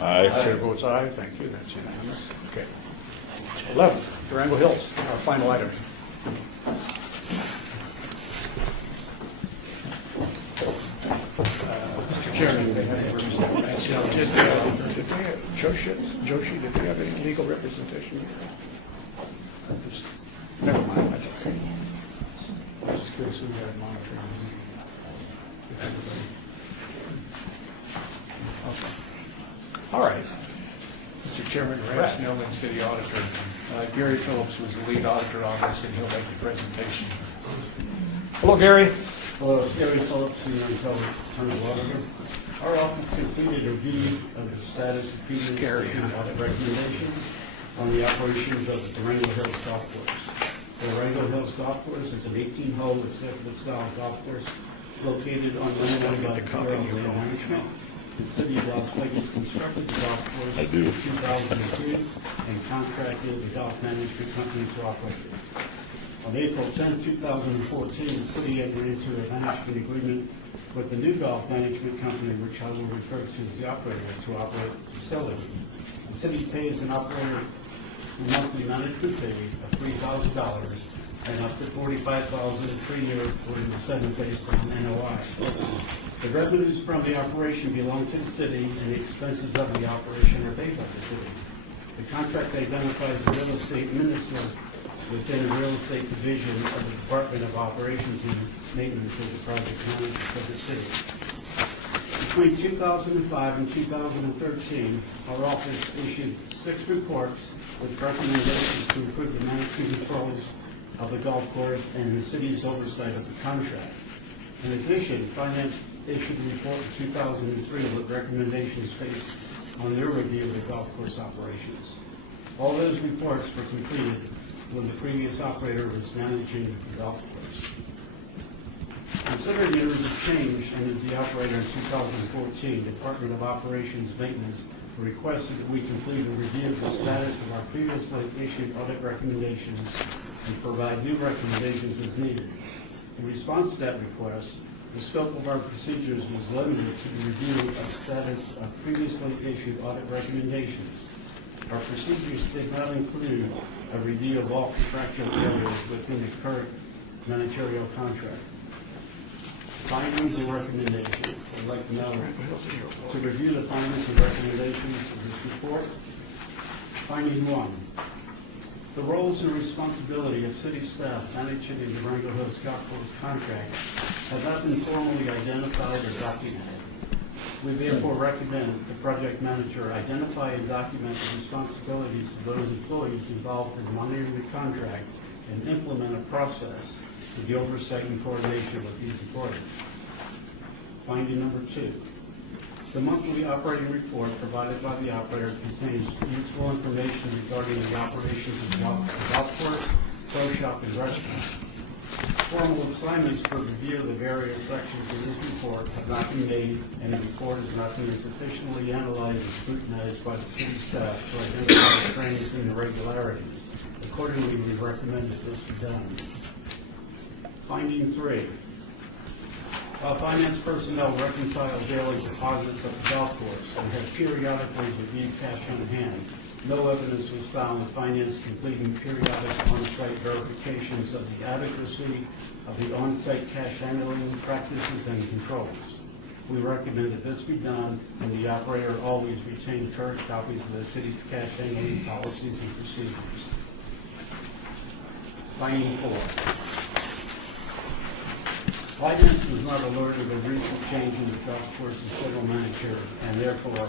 Aye. Chair votes aye. Thank you. That's unanimous. Okay. 11, Durango Hills, our final item. Mr. Chairman, they have Joshi, did they have any legal representation? Never mind, that's okay. I was just curious who we had monitoring. Okay. All right. Mr. Chairman, Ray Snellman, City Auditor. Gary Phillips was the lead auditor on this, and he'll make the presentation. Hello, Gary. Hello, Gary Phillips, Senior Internal Auditor. Our office completed a review of the status of previous audit recommendations on the operations of the Durango Hills Golf Course. The Durango Hills Golf Course is an 18-hole executive-style golf course located on land by Bureau of Land Management. The City of Las Vegas constructed the golf course in 2002 and contracted the golf management company to operate it. On April 10, 2014, the city entered into a management agreement with the new golf management company, which I will refer to as the operator, to operate the facility. The city pays an operator a monthly management fee of $3,000 and up to $45,000 per year for the incentive based on NOI. The revenues from the operation belong to the city, and the expenses of the operation are paid by the city. The contract identifies the real estate minister within the real estate division of the Department of Operations and Maintenance as the project manager for the city. Between 2005 and 2013, our office issued 6 reports with recommendations to improve the management controls of the golf course and the city's oversight of the contract. In addition, Finance issued a report in 2003 with recommendations based on their review of the golf course operations. All those reports were completed when the previous operator was managing the golf course. Considering there was a change in the operator in 2014, Department of Operations Maintenance requested that we complete a review of the status of our previously issued audit recommendations and provide new recommendations as needed. In response to that request, the scope of our procedures was limited to the review of status of previously issued audit recommendations. Our procedures did not include a review of all contractual areas within the current managerial contract. Findings and recommendations. I'd like to know to review the findings and recommendations of this report. Finding 1. The roles and responsibility of city staff managing the Durango Hills Golf Course contract have not been formally identified or documented. We therefore recommend the project manager identify and document the responsibilities of those employees involved in monitoring the contract and implement a process for the oversight and coordination with these employees. Finding number 2. The monthly operating report provided by the operator contains useful information regarding the operations of the golf course, pro shop, and restaurant. Formal assignments for review of the various sections of this report have not been made, and the report has not been sufficiently analyzed and scrutinized by the city staff to identify the trends and irregularities. Accordingly, we recommend that this be done. Finding 3. While finance personnel reconcile daily deposits at the golf course and have periodically reviewed cash on hand, no evidence was found of finance completing periodic on-site verifications of the adequacy of the on-site cash handling practices and controls. We recommend that this be done and the operator always retain current copies of the city's cash handling policies and procedures. Finding 4. Finance was not alerted of a recent change in the golf course's general manager and therefore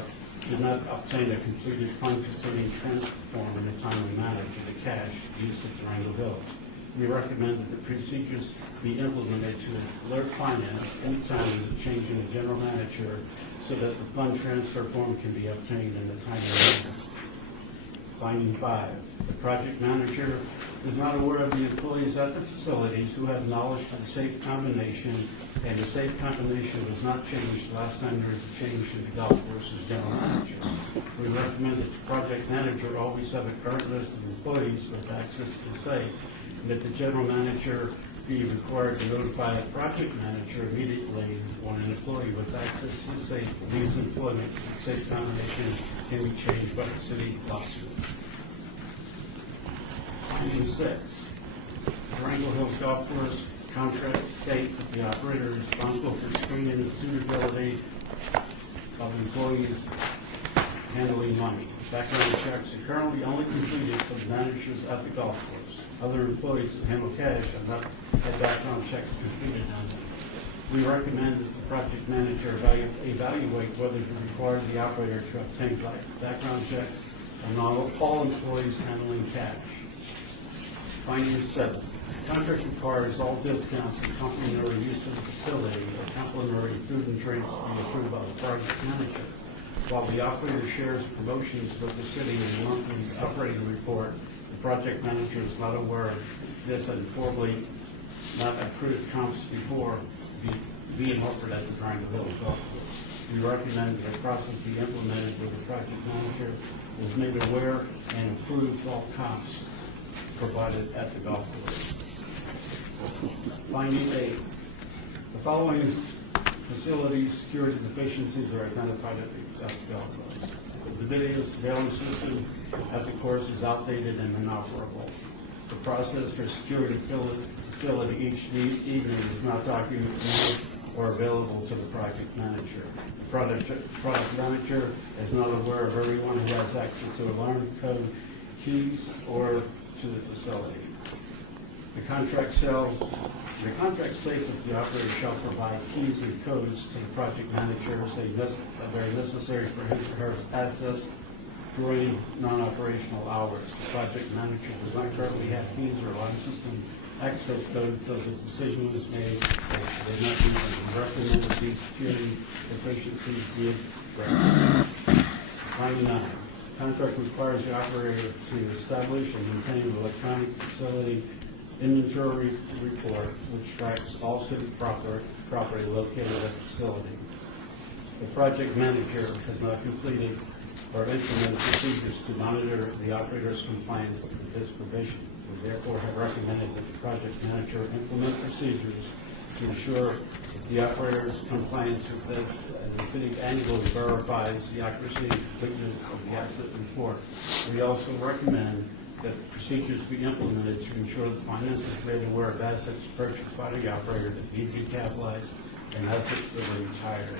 did not obtain a completed fund facility transfer form in a timely manner for the cash used at Durango Hills. We recommend that the procedures be implemented to alert finance anytime there's a change in the general manager so that the fund transfer form can be obtained in a timely manner. Finding 5, the project manager is not aware of the employees at the facilities who have knowledge of the safe combination, and the safe combination was not changed last time there was a change in the golf course's general manager. We recommend that the project manager always have a current list of employees with access to safe, and that the general manager be required to notify the project manager immediately when an employee with access to safe leaves employment. Safe combination can be changed by the city lawsuit. Finding 6, Durango Hills Golf Course contract states that the operator is responsible for screening the suitability of employees handling money. Background checks are currently only completed for the managers at the golf course. Other employees that handle cash have not had background checks completed on them. We recommend that the project manager evaluate whether to require the operator to obtain background checks on all employees handling cash. Finding 7, the contract requires all discounts and complimentary use of the facility or complimentary food and drinks to be approved by the project manager. While the operator shares promotions with the city in the monthly operating report, the project manager is not aware of this and formally not approved comps before being offered at the Durango Hills Golf Course. We recommend that the process be implemented where the project manager is made aware and approves all comps provided at the golf course. Finding 8, the following facility security deficiencies are identified at the golf course. The video surveillance system at the course is outdated and inoperable. The process for security facility each evening is not documented or available to the project manager. The product manager is not aware of everyone who has access to alarm code, keys, or to the facility. The contract states that the operator shall provide keys and codes to the project manager as very necessary for his or her access during non-operational hours. The project manager does not currently have keys or alarm system access codes, so the decision was made that they not use them. We recommend that these security deficiencies be addressed. Finding 9. Contract requires the operator to establish and maintain an electronic facility inventory report which tracks all city property located at the facility. The project manager has not completed or implemented procedures to monitor the operator's compliance with this provision. We therefore have recommended that the project manager implement procedures to ensure that the operator's compliance with this, and the city annually verifies the accuracy and completeness of the asset report. We also recommend that procedures be implemented to ensure that finance is made aware of assets purchased by the operator that need to be capitalized and assets that are retired.